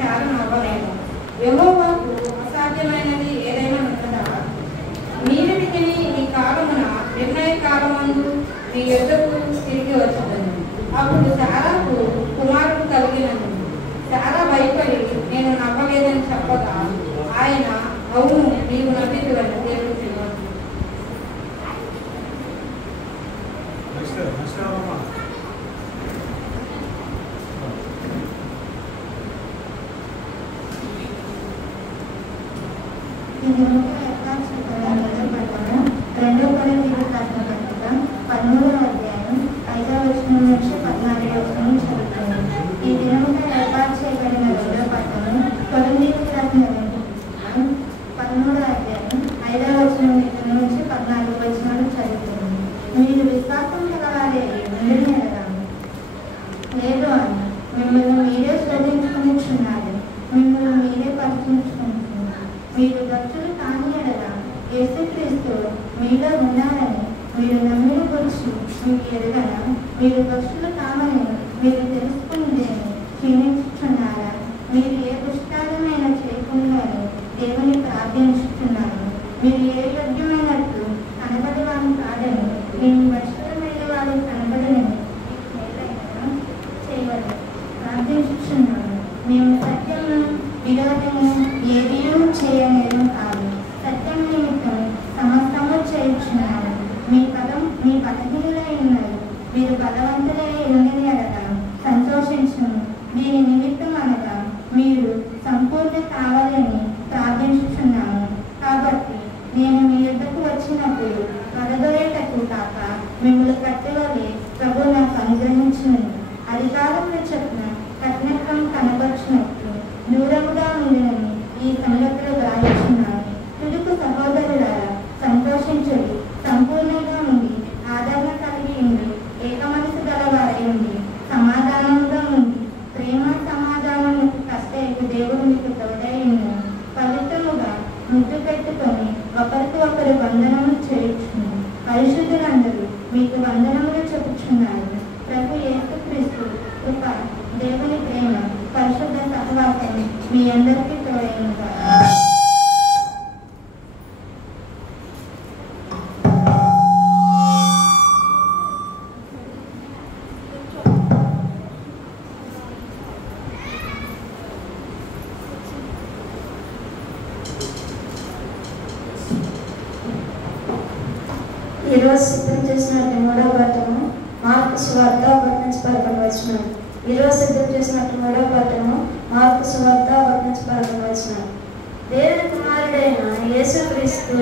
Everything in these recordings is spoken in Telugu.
చాలా నవ్వలేను. యెహోవాకు అసాధ్యమైనది ఏదైనా ఉన్నదా? నీవిటికి ఈ కాలమున నిర్ణయ కాలమందు మీ యొద్దకు తిరిగి వచ్చును. అప్పుడు సారాకు కుమారుడు కలిగినను. సారా భయపడి నేను నవ్వలేదని చెప్పగా ఆయన అవును నీవు నమ్మితివని దేవుడు తెలియదు. రెండో కొరింథీయులకు రాసిన పత్రిక 13వ అధ్యాయం 5వ వచనం నుంచి 14వ వచనం చదువుతాను. ఈ దినముగా ఏర్పాటు చేయబడిన రెండో పట్టణం కొరింథీయులకు రాసిన 13వ అధ్యాయం 5వ వచనం నుంచి 14వ వచనాలు చదువుతాను. మీరు విశ్వాసం కలవారే ఉండని ఎడదాము లేదు అని మిమ్మల్ని మీరే శోధించుకునిచున్నారు, మిమ్మల్ని మీరే పరిశీలించుకుంటున్నారు. మీరు భక్తులు కాని ఎడల యేసుక్రీస్తు మీలో ఉన్నారని మీరు నమ్మిన గురించి మీకు ఎరగన, మీరు భక్తులు కామని మీరు తెలుసుకుందేని క్షీణించుచున్నారా? మీరు ఏ దుష్కార్యమైన చేయకుండానే దేవుని ప్రార్థించుతున్నారు. మీరు ఏ యోగ్యమైనట్లు కనబడి వారిని కాదని నేను మనుషులమైన వారిని కనబడని చేయవద్దు ప్రార్థించుచున్నాను. మేము సత్యము విరోధము ఏదీ చేయలేము కాదు, సత్యం నిమిత్తం సమస్తము చేయుచున్నాను. మీ బలహీనులై ఉన్నారు, మీరు బలవంతులై ఉండని అనగా సంతోషించును. దీని నిమిత్తం అనగా మీరు సంపూర్ణ కావాలని ప్రార్థించుచున్నాను. కాబట్టి నేను మీ యొద్దకు వచ్చినప్పుడు వరదోయటకు కాక మిమ్మల్ని కట్టవలే ప్రభు నాకు అనుగ్రహించును. అధికారంలో చెప్పిన కఠినత్వం కనపరిచినట్లు దూరముగా ఉండినని ఈ సంగతులు గ్రహించున్నాను. తుడుకు సహోదరులారా సంతోషించండి, సంపూర్ణంగా ఉండి ఆదరణ కలిగి ఉండి ఏక మనసు గలవారై ఉండి సమాధానంగా ఉండి ప్రేమ సమాధానము కష్టైపు దేవుడు మీకు తోడై ఉన్నాను. పవిత్రముగా ముద్దు పెట్టుకొని ఒకరికి ఒకరు వందనములు చేయుచును. పరిశుద్ధులందరూ మీకు వందనములు చెప్పుచున్నారు. ప్రభు యేసుక్రీస్తు కృప, దేవుని ప్రేమ, పరిశుద్ధ సహవాసం మీ అందరికీ తోడైనగా. ఈరోజు సిద్ధం చేసిన 3వ పాఠము మార్కు సువార్త 1-11 వచనం. ఈరోజు సిద్ధం చేసినట్టు 3వ పాఠము మార్కు సువార్త 1-11 వచనం. దేవుని కుమారుడైన యేసుక్రీస్తు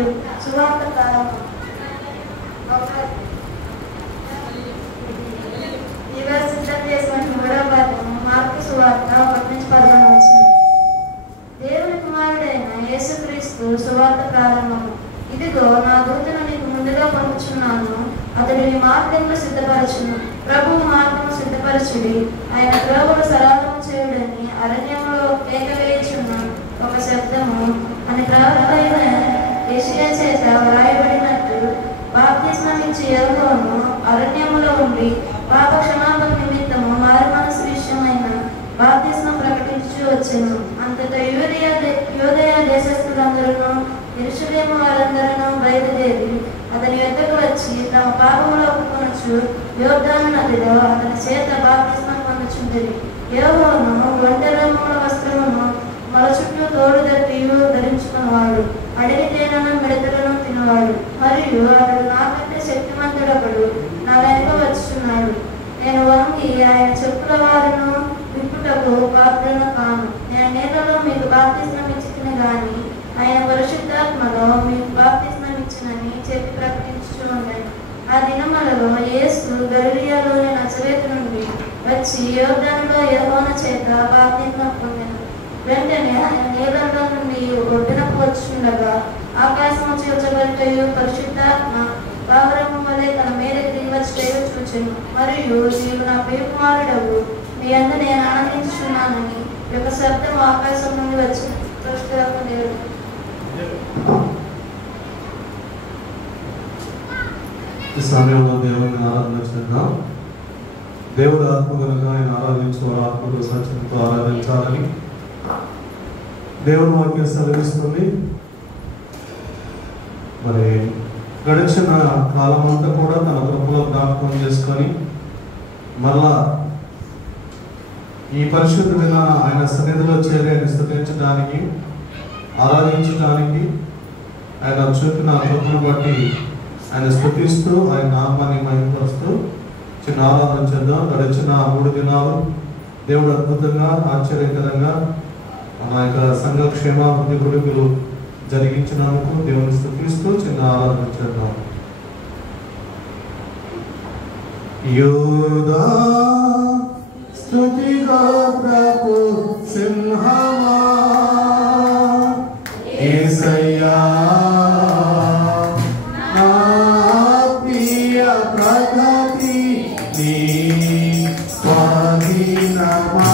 సువార్త ప్రారంభం. ఈరోజు సిద్ధం చేసినట్టు 3వ పాఠము మార్కు సువార్త 1-11 వచనం. దేవుని కుమారుడైన యేసుక్రీస్తు సువార్త ప్రారంభము. ఇదిగో నా దూతను నీకు ముందుగా పంపుచున్నాను, అతడు నీ మార్గంలో సిద్ధపరచును. ప్రభువు మార్గము సిద్ధపరచుడి, ఆయన త్రోవను సరళము చేయుడని అరణ్యంలో కేక వేయుచున్న ఒక శబ్దము అని ప్రవక్తైన యెషయా చేత వ్రాయబడినట్టు బాప్తిస్మమిచ్చి యోహాను అరణ్యములో ఉండి పాప క్షమాపణ నిమిత్తము మారు మనసు విషయమైన బాప్తిస్మం ప్రకటించు వచ్చెను. అంతటా యూదయ దేశస్థులందరూ యెరూషలేము వారందరూ బయలుదేరి అతని యొద్దకు వచ్చి తమ పాపములు ఒప్పుకొనొచ్చు యోర్దాను నదిలో అతని చేత బాప్తిస్మం పొందుచుండిరి. యోహాను ఒంటెరముల వస్త్రమును మొల చుట్టూ తోడు దట్టియు ధరించుకున్నవాడు, అడవి తేనెను మిడతలను తినవాడు. మరియు అతడు నాకంటే శక్తిమంతుడొకడు నా వెనుక వచ్చుచున్నాడు. నేను వంగి ఆయన చెప్పుల వారును విప్పుటకు పాత్రను కాను. నేను నీళ్ళలో మీకు బాప్తిస్మం ఇచ్చితిని గాని ఆయన పరిశుద్ధాత్మలో మీకు బాప్తిస్మం ఇచ్చినని చెప్పి ప్రకటించుచూ ఉన్నాడు. ఆ దినములలో యేసు గలిలయలోని నజరేతు నుండి వచ్చి యోర్దానులో యోహాను చేత బాప్తిస్మం పొందెను. వెంటనే ఆయన నీళ్ళలో నుండి ఒడ్డునకు వచ్చుండగా ఆకాశము చీల్చబడిటయు పరిశుద్ధాత్మ పావురము వలె తన మీద దిగి వచ్చుటయు చూచెను. మరియు నీవు నా ప్రియకుమారుడవు, నీ యందు నేను ఆనందించుచున్నానని ఒక శబ్దం ఆకాశం నుండి వచ్చిన పరిశుద్ధాత్మ దేవుడు. ఈ సమయంలో దేవుడిని ఆరాధించుకుందాం. దేవుడు ఆత్మ కనుక ఆయన ఆరాధించు, ఆత్మకు సత్యంతో ఆరాధించాలని దేవుని వాక్యం సెలవిస్తుంది. మరి గడిచిన కాలం అంతా కూడా తన కృపలో జ్ఞాపకం చేసుకొని మళ్ళా ఈ పరిశుద్ధమైన ఆయన సన్నిధిలో చేరి ఆయన స్తుతించడానికి, ఆరాధించడానికి, ఆయన చూపిన కృపను బట్టి ఆయన స్తుతిస్తూ ఆయన నామాన్ని మహిమపరుస్తూ చిన్న ఆరాధన చేద్దాం. గడిచిన 3 దినాలు దేవుడు అద్భుతంగా, ఆశ్చర్యకరంగా మన యొక్క సంఘ క్షేమాభివృద్ధి కొడుకులు జరిగించినందుకు దేవుని స్తుతిస్తూ చిన్న ఆరాధన చేద్దాం. యోదా స్తుతి గాత్రపు సింహమా యేసయ్యా నా ప్రియ ప్రగతి నీ స్వాధీనమా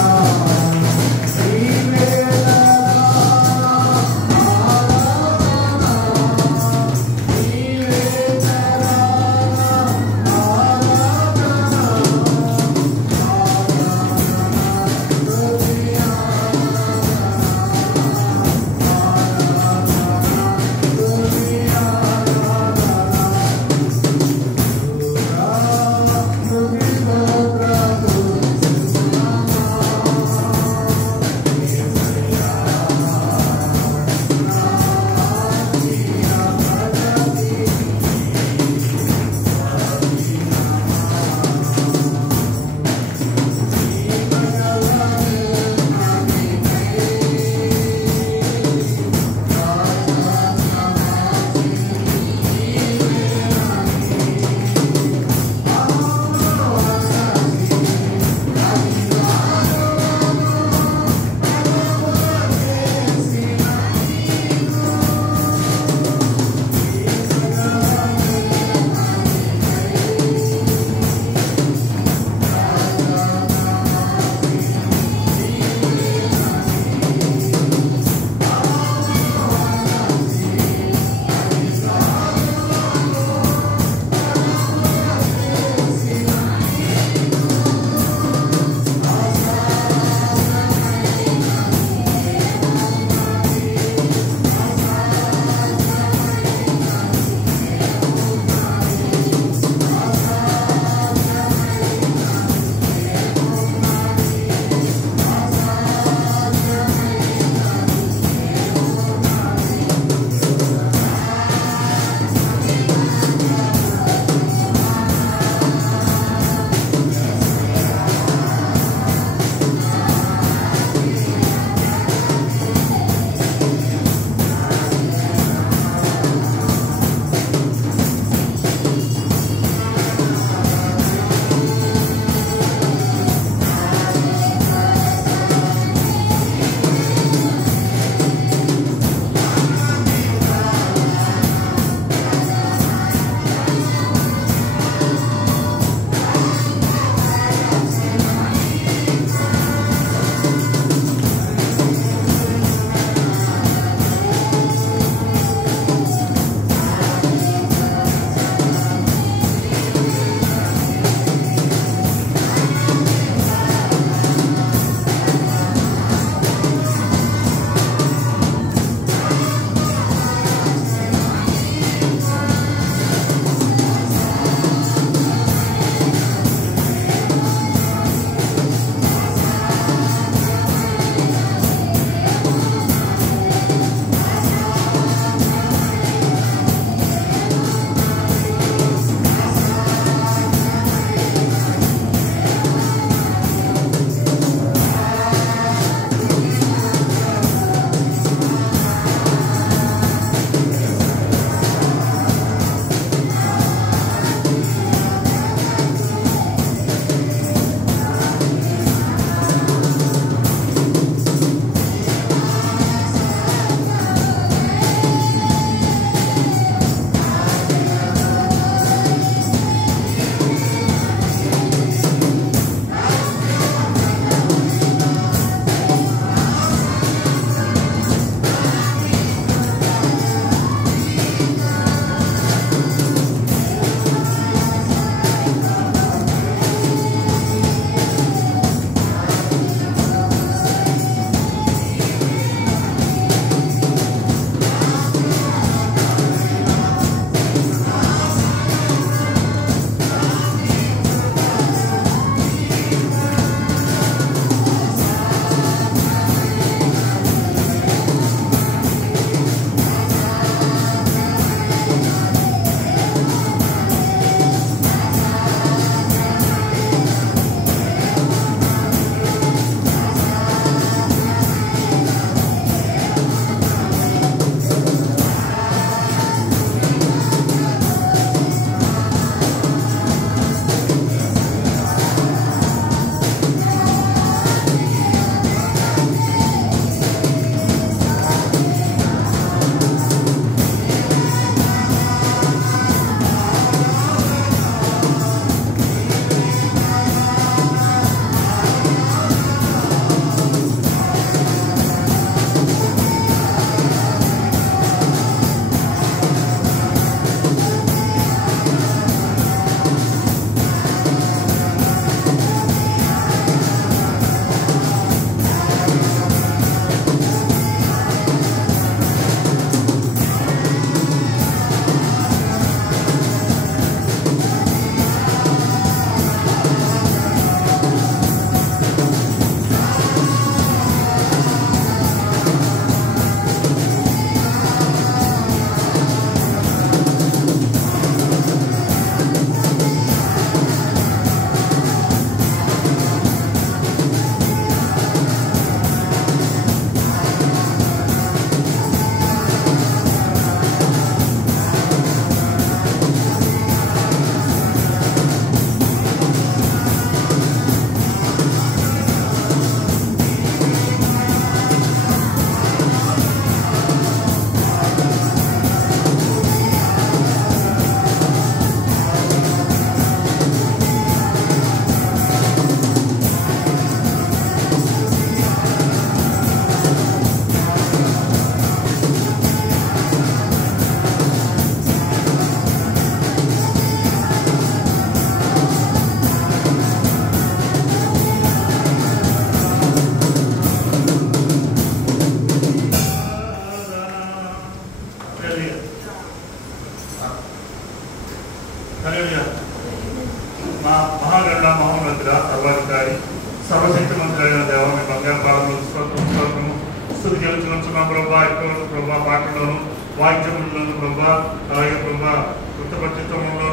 స్థుతి చెల్లించుకుంటున్నాం ప్రభా. ఎక్కువ ప్రభా పాటల్లోను వాయిద్యములను ప్రభా, అలాగే ప్రభా కృతపరిచితంలోను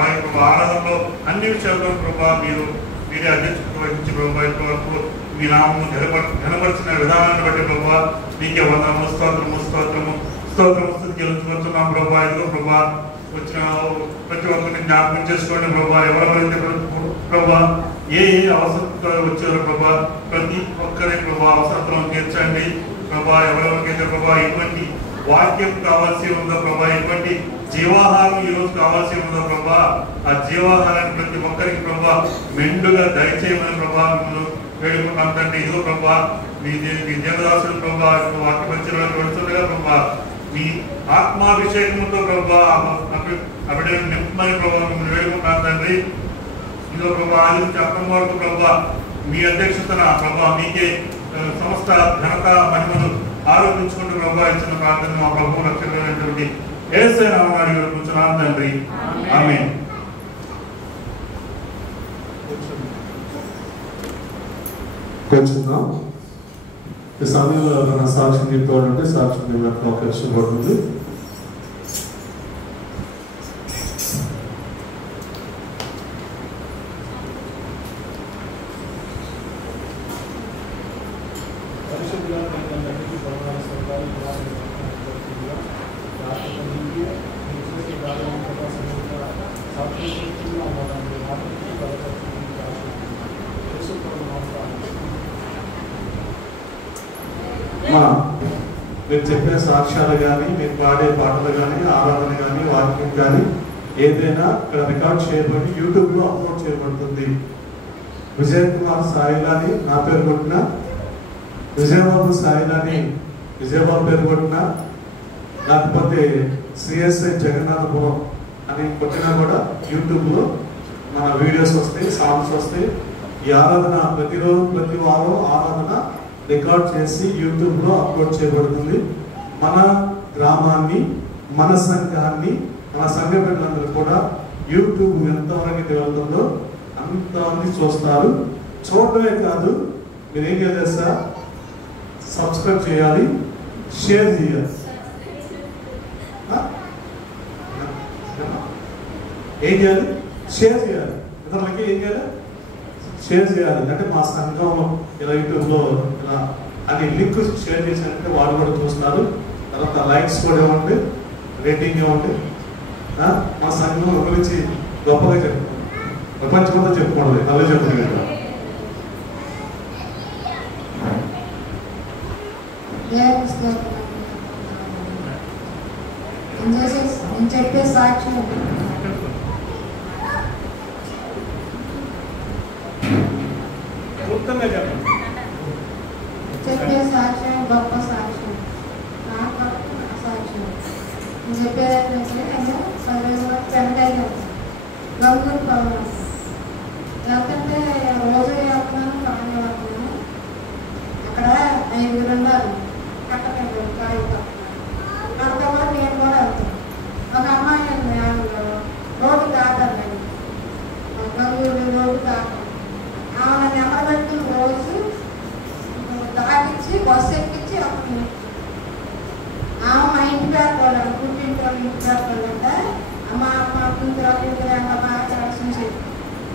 ఆ యొక్క ఆరాధనలో అన్ని విషయాల్లో ప్రభా మీరే అధ్యక్షత వహించి ప్రభా ఇంతవరకు మీ నామము ఘనపరిచిన విధానాన్ని బట్టి ప్రభా నీకే వందనము స్తోత్రము స్థుతి చెల్లించుకుంటున్నాం ప్రభా. ఇదిగో ప్రభా వచ్చిన ప్రతి ఒక్కరిని జ్ఞాపకం చేసుకోండి ప్రభా. ఎవరెవరైతే ప్రభా ఏ అవసరం వచ్చారో ప్రభా ప్రతి ఒక్కరి ప్రభా అవసరం తీర్చండి ప్రభా. ఎవరెవరికైతే ప్రభా ఎటువంటి వాక్యం కావాల్సి ఉందో ప్రభా, ఎటువంటి జీవాహారం ఈరోజు కావాల్సి ఉందో ప్రభా, ఆ జీవాహారాన్ని ప్రతి ఒక్కరికి ప్రభా మెండుగా దయచేయమని ప్రభా మిమ్మల్ని వేడుకున్నాం తండ్రి. ఇదిగో ప్రభా మీ దేవదాసులు ప్రభా వాక్య పరిచయాలు పెడుతుండగా ప్రభా మీ ఆత్మాభిషేకంతో ప్రభా అప్పుడే నింపమని ప్రభా మిమ్మల్ని వేడుకున్నాం తండ్రి. ఇదిగో ప్రభా ఆది నుంచి అర్థం వరకు ప్రభా మీ అధ్యక్షతన ప్రభా మీకే సమస్త ఘనత మహిమను ఆరోపించుకుంటూ ప్రభా ఇచ్చిన ప్రార్థన మా ప్రభు రక్షకుడైనటువంటి యేసయ్య నామమున అడిగి వేడుకుంటున్నాను తండ్రి. ఆమేన్. కూర్చుందాం. ఈ సమయంలో ఎవరైనా సాక్ష్యం చెప్పుకోవాలంటే సాక్ష్యం ఇవ్వడానికి అవకాశం పడుతుంది. మీరు చెప్పే సాక్ష్యాలు కానీ, మీరు పాడే పాటలు కానీ, ఆరాధన కానీ, వాక్యం కానీ ఏదైనా ఇక్కడ రికార్డ్ చేయబడి యూట్యూబ్లో అప్లోడ్ చేయబడుతుంది. విజయ్ కుమార్ సాయిలాని నా పేరు కొట్టిన, విజయబాబు సాయిలాని విజయబాబు పేరు కొట్టిన, లేకపోతే సిఎస్ఐ జగన్నాథపురం అని కొట్టినా కూడా యూట్యూబ్లో మన వీడియోస్ వస్తాయి, సాంగ్స్ వస్తాయి. ఈ ఆరాధన ప్రతిరోజు ప్రతి వారం ఆరాధన రికార్డ్ చేసి యూట్యూబ్లో అప్లోడ్ చేయబడుతుంది. మన గ్రామాన్ని, మన సంఘాన్ని, మన సంఘ బిడ్డలందరూ కూడా యూట్యూబ్ ఎంతవరకు వెళ్తుందో అంతమంది చూస్తారు. చూడటమే కాదు, మీరు ఏం చేయాలి సార్, సబ్స్క్రైబ్ చేయాలి, షేర్ చేయాలి. ఏం చేయాలి? షేర్ చేయాలి. ఇతరులకి ఏం చేయాలి? షేర్ చేయాలి. అంటే మా సంఘంలో ఇలా యూట్యూబ్లో ఇలా అని లింక్ షేర్ చేశారంటే వాళ్ళు కూడా చూస్తారు. తర్వాత లైక్స్ కూడా ఇవ్వండి, రేటింగ్ ఇవ్వండి. మా సంఘం గురించి గొప్పగా చెప్పుకోండి, ప్రపంచమంతా చెప్పుకోండి, అలా చెప్పండి కదా. నేను చెప్పే సాక్ష్యం చెప్పే సాక్ష్యం గొప్ప సాక్ష్యం, నా సాక్ష్యం. నేను చెప్పేదంటే నేను సర్వేలో పెండయ్యాను, గంగూరు పవన్ లేకపోతే రోజు వెళ్తున్నాను, బాగానే వెళ్తున్నాను. అక్కడ 5 ఉన్నారు, కట్టలేదు కాయ అంతవరకు నేను కూడా వెళ్తాను. ఒక అమ్మాయి రోడ్డు దాటాను, గంగూరు రోడ్డు దాటాను. ఆమె నెంబర్ పెట్టి రోజు దాటించి బస్సు ఎక్కించి అప్పుడు ఆమె మా ఇంటి పేరు పుట్టింటి వాళ్ళు ఇంటి పేరుకోవాలంటే అమ్మ అమ్మ కూతురు అంత బాగా చూసి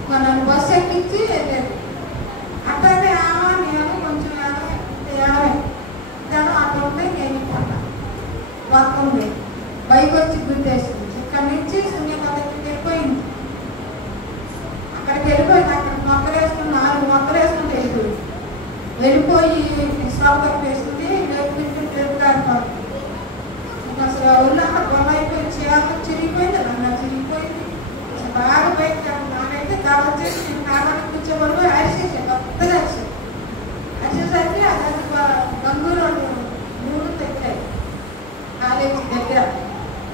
నన్ను బస్సు ఎక్కించి వెళ్ళేది. అట్లయితే ఆమె నేను కొంచెం ఏడవే తను అట్లా ఉంటే నేను వస్తుంది బైక్ వచ్చి గుర్తేసింది. ఇక్కడ నుంచి శూన్యపద్ధతికి వెళ్ళిపోయింది. అక్కడికి వెళ్ళిపోయింది. అక్కడ మొక్కలు వేసుకుని 4 మొక్కలు వేసుకుని వెళ్ళిపోయి స్టాప్ వేస్తుంది. అసలు ఒళ్ళు అక్కడ గొడవ అయిపోయి చీరలు చిరిగిపోయింది, రన్న చిరిగిపోయింది. అసలు బాగా బయట నాకైతే దాని వచ్చేసి నేను కావాలి కూర్చోబడి అరిసేసాను, కొత్తగా అరిసాను. అరిసేసరికి అది గంగూరు 3 తెచ్చాయి కాలేజీ దగ్గర.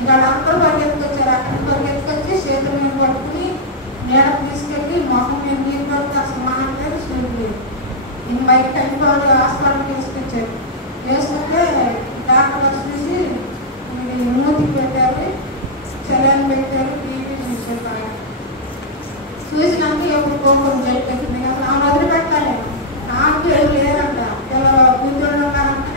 ఇవాళ అందరూ పరిగెత్తుకొచ్చారు. అక్కడ పరిగెత్తుకొచ్చి చేతులు మీద పట్టుకుని నీడకు తీసుకెళ్ళి మొహం మీద నీరు పడితే అసలు మానలేదు, స్కూల్ నేను బయట కలిపోవాలి హాస్పిటల్కి తీసుకొచ్చారు. వేసుకుంటే డాక్టర్ చూసి మూతికి పెట్టారు, సెలైన్ పెట్టారు, టీవీ చూసారు. చూసినాక ఎప్పుడు కోపం బయట పెట్టింది. అసలు ఆమె వదిలిపెట్టాలి, నాకు లేదంట. కూతుళ్ళు ఉన్నారంట,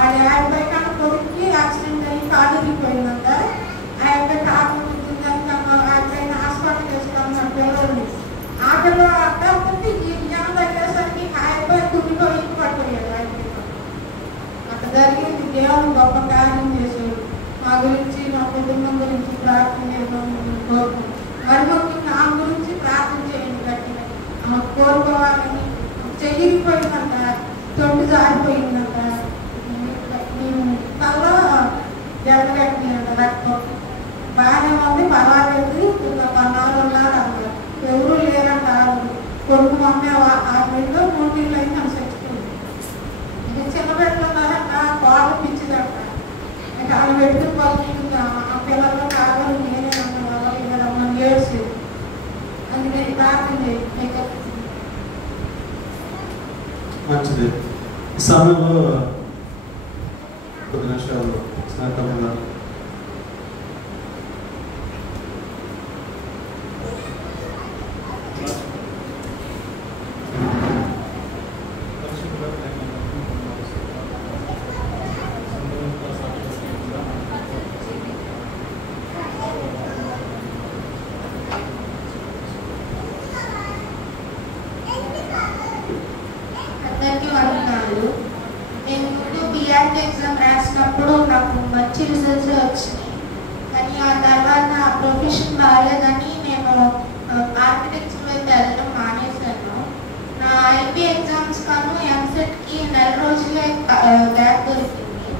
ఆ అబ్బాయి కన్నా కొడుక్కి యాక్సిడెంట్ అయ్యి కాలు విరిగిపోయిందంట. ఆ అబ్బాయి కాలు విరిగిందని హాస్పిటల్ వేసుకున్న పిల్లలు ఆటలో అడ్డకుంటే ఈ జనం తగ్గేసరికి ఆ అబ్బాయి కుటుంబం పడిపోయాడు. అక్కడ జరిగింది. దేవుడు గొప్ప కార్యం చేశాడు. మా గురించి మా కుటుంబం గురించి ప్రార్థన చేయడం కోరుకుంటున్నాం. మరి ముఖ్యంగా ఆమె గురించి ప్రార్థన చేయండి గట్టిగా. ఆమె కోరుకోవాలని చెయ్యిపోయిందంట, తొండి జారిపోయిందంట, తల్లో జరగలేకపోయిందంట. రక్తం బాగానే ఉంది, పర్వాలేదు, ఇంకా కొన్నాళ్ళు ఉన్నారు అన్నారు. ఎవరు లేరంట. కొడుకు మమ్మీ ఆ బిడ్డ 3 నెలలు అయింది అని చచ్చిపోయింది. ఇది చిన్న బిడ్డలు ఉన్నారంట, కోడ పిచ్చిదంట. అంటే ఆమె పెట్టుకుని పలుకుంది. ఆ పిల్లల్లో కావాలి నేనే అన్న వాళ్ళు ఇవ్వడం ఏడ్చి. అందుకని ప్రార్థన చేయండి. మంచిది. ఈ సమయంలో కొద్ది నిమిషాలు స్నేహితులుగా అందరికీ వందనాలు. నేను ముందు బిఆర్టీ ఎగ్జామ్ రాసినప్పుడు నాకు మంచి రిజల్ట్స్ వచ్చినాయి. కానీ ఆ తర్వాత ఆ ప్రొఫెషన్ బాగాలేదని నేను ఆర్కిటెక్చర్ వైపు వెళ్ళడం మానేశాను. నా ఐపీ ఎగ్జామ్స్ కాను ఎంసెట్కి 4 రోజులే గ్యాప్ దొరికింది.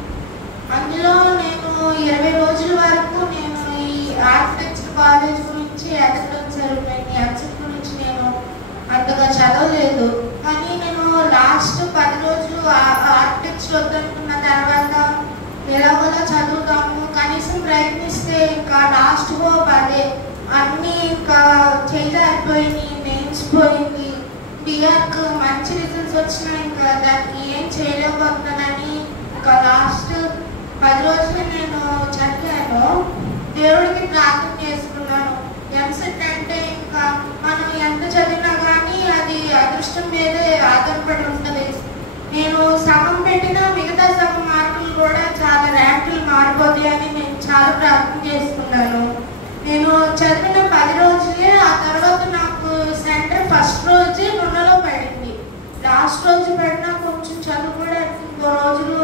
అందులో నేను 20 రోజుల వరకు నేను ఈ ఆర్కిటెక్చర్ కాలేజ్ గురించి ఎదగడం జరిగింది. ఎంసెట్ గురించి నేను అంతగా చదవలేదు. కానీ నేను లాస్ట్ 10 రోజులు ఆర్కిటెక్చర్ వద్దనుకున్న తర్వాత ఎలాగోలా చదువుతాము, కనీసం ప్రయత్నిస్తే ఇంకా లాస్ట్ హోప్ అదే. అన్నీ ఇంకా చేయలేకపోయింది, మెయిన్స్ పోయింది, బిఆర్కు మంచి రిజల్ట్స్ వచ్చినా ఇంకా దానికి ఏం చేయలేకపోతున్నానని ఇంకా లాస్ట్ 10 రోజులు నేను చదివాను. దేవుడికి ప్రార్థన చేసుకున్నాను. ఎంసెట్ అంటే ఇంకా మనం ఎంత చదివినా కానీ అది అదృష్టం మీదే ఆధారపడి ఉంటుంది. నేను సగం పెట్టిన మిగతా సగం మార్కులు కూడా చాలా ర్యాంకులు మారిపోతాయని నేను చాలా ప్రార్థన చేసుకున్నాను. నేను చదివిన 10 రోజులే ఆ తర్వాత నాకు సెంటర్ ఫస్ట్ రోజే నున్నలో పడింది. లాస్ట్ రోజు పడినా కొంచెం చదువు కూడా ఇంకో రోజులు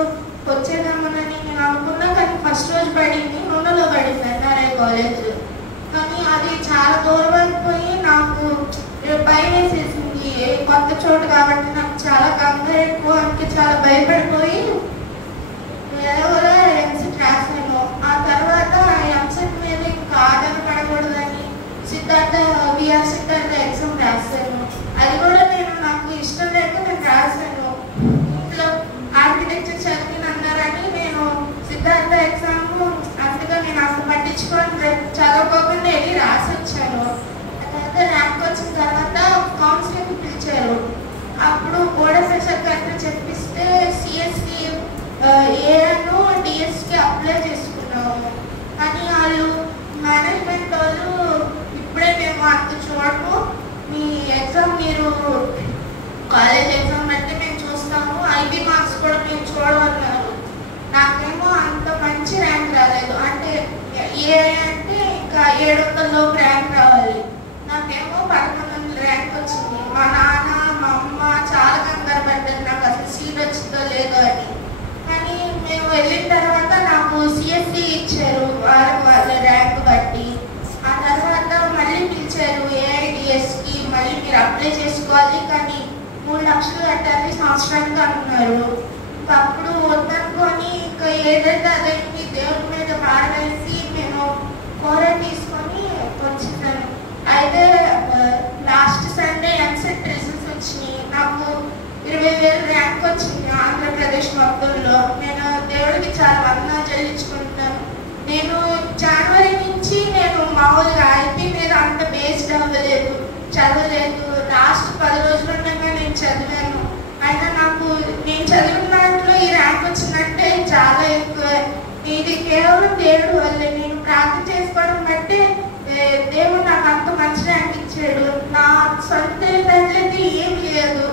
వచ్చేదామని నేను అనుకున్నా. కానీ ఫస్ట్ రోజు పడింది, నున్నలో పడింది ఎన్ఆర్ఐ కాలేజ్. కానీ అది చాలా దూరం అయిపోయి నాకు భయం వేసేసింది. కొత్త చోటు కాబట్టి నాకు చాలా కంగారు ఎక్కువ, అందుకే చాలా భయపడిపోయి ఎవరో ఎంసెట్ రాసాను. ఆ తర్వాత ఎంసెట్ మీద ఇంకా ఆధారపడకూడదని బిఆర్ సిద్ధార్థ ఎగ్జామ్ రాశాను. అది కూడా నాకు ఇష్టం లేక నేను రాశాను. ఇంట్లో ఆర్కిటెక్చర్ చదివిన అన్నారని నేను సిద్ధార్థ ఎగ్జామ్ అంతగా నేను అసలు పట్టించుకొని చదవకోకుండా వెళ్ళి రాసి వచ్చాను. తర్వాత ర్యాంక్ వచ్చిన తర్వాత కౌన్సిలింగ్ పిలిచారు. అప్పుడు బోర్డ్ ఆఫ్ ప్రెషర్ గారితో చెప్పిస్తే సిఎస్కి ఏను డిఎస్కి అప్లై చేసుకున్నాము. కానీ వాళ్ళు మేనేజ్మెంట్ వాళ్ళు ఇప్పుడే మేము అంత చూడము, మీ ఎగ్జామ్ మీరు కాలేజ్ ఎగ్జామ్ బట్టి మేము చూస్తాము, ఐబీ మార్క్స్ కూడా మేము చూడమన్నారు. నాకేమో అంత మంచి ర్యాంక్ రాలేదు. అంటే ఏ అంటే ఇంకా 700 ర్యాంక్ రావాలి. నాకేమో 1100 ర్యాంక్ వచ్చింది. మా నాన్న మా అమ్మ చాలా కంగారు పడ్డారు నాకు అసలు సీట్ వచ్చిందో లేదో అని. కానీ మేము వెళ్ళిన తర్వాత నాకు సిఎస్సి ఇచ్చారు వాళ్ళ ర్యాంక్ బట్టి. ఆ తర్వాత మళ్ళీ పిలిచారు ఏఐడిఎస్కి, మళ్ళీ మీరు అప్లై చేసుకోవాలి కానీ 3 లక్షలు కట్టాలి సంవత్సరానికి అంటున్నారు. అప్పుడు వద్దనుకొని ఇంకా ఏదైతే అదైంది దేవుడి మీద పాడవేసి నేను కోర తీసుకొని వచ్చేసాను. అయితే లాస్ట్ సండే ఎంసెట్ రిజల్ట్స్ వచ్చినాయి. నాకు 20,000 ర్యాంక్ వచ్చింది ఆంధ్రప్రదేశ్ మొత్తంలో. నేను దేవుడికి చాలా వందనాలు చెల్లించుకుంటాను. నేను జనవరి నుంచి నేను మామూలుగా ఐపీ మీద అంత బేస్డ్ అవ్వలేదు, చదవలేదు. లాస్ట్ 10 రోజులు ఉండగా నేను చదివాను. అయినా నాకు నేను చదివిన దాంట్లో ఈ ర్యాంక్ వచ్చిందంటే చాలా ఎక్కువ. ఇది కేవలం దేవుడు వల్లే. నేను ప్రార్థన చేసుకోవడం బట్టి దేవుడు నాకు అంత మంచి ర్యాంక్ ఇచ్చాడు. నా సొంత తెలివితేటలైతే ఏం లేదు.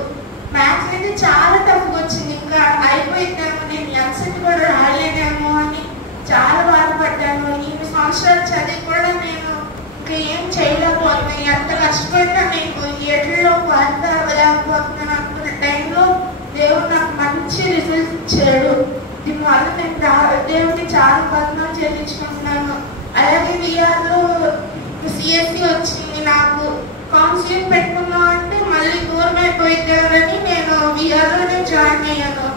మ్యాథ్స్ అయితే చాలా టఫ్గా వచ్చింది. ఇంకా అయిపోయిందేమో నేను ఎంసెట్ కూడా రాయలేనేమో అని చాలా బాధపడ్డాను. 2 సంవత్సరాలు చదివి కూడా నేను ఇంకా ఏం చేయలేకపోతున్నాను. ఎంత కష్టపడినా నేను ఎట్లలో క్వాలిఫై అవ్వలేకపోతున్నాను అనుకున్న టైంలో దేవుడు నాకు మంచి రిజల్ట్ ఇచ్చాడు. దీనివల్ల నేను దేవుడికి చాలా వందనాలు చెల్లించుకుంటున్నాను. అలాగే విఆర్లో సిఎస్సి వచ్చింది. నాకు కౌన్సిలింగ్ పెట్టుకున్నాం అంటే మళ్ళీ దూరం అయిపోయిద్దామని నేను విఆర్లోనే జాయిన్ అయ్యాను.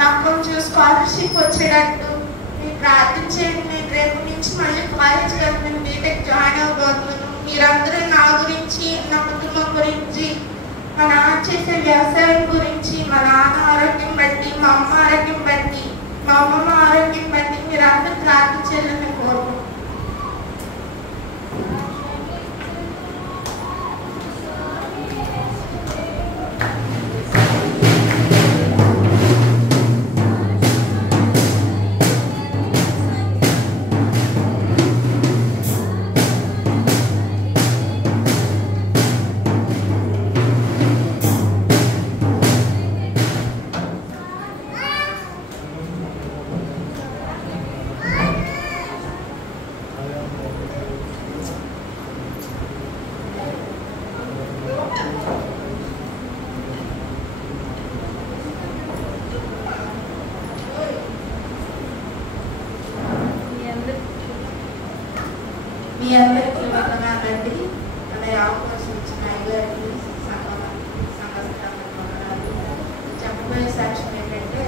నాకు కొంచెం స్కాలర్షిప్ వచ్చేటట్టు మీరు ప్రార్థించేయండి. నేను రేపు నుంచి మళ్ళీ కాలేజ్కి వెళ్తాను, బీటెక్ జాయిన్ అవ్వబోతున్నాను. మీరందరూ నా గురించి, నా కుటుంబం గురించి, మా నాన్న చేసే వ్యవసాయం గురించి, మా నాన్న ఆరోగ్యం బట్టి, మా అమ్మ ఆరోగ్యం బట్టి, మా అమ్మమ్మ ఆరోగ్యం బట్టి మీరందరూ ప్రార్థించాలని కోరుకుంటున్నాను. మీ అందరికీ వందనాలండి. అలా అవకాశం ఇచ్చిన అయ్యగారికి చెప్పబోయే సాక్ష్యం ఏంటంటే,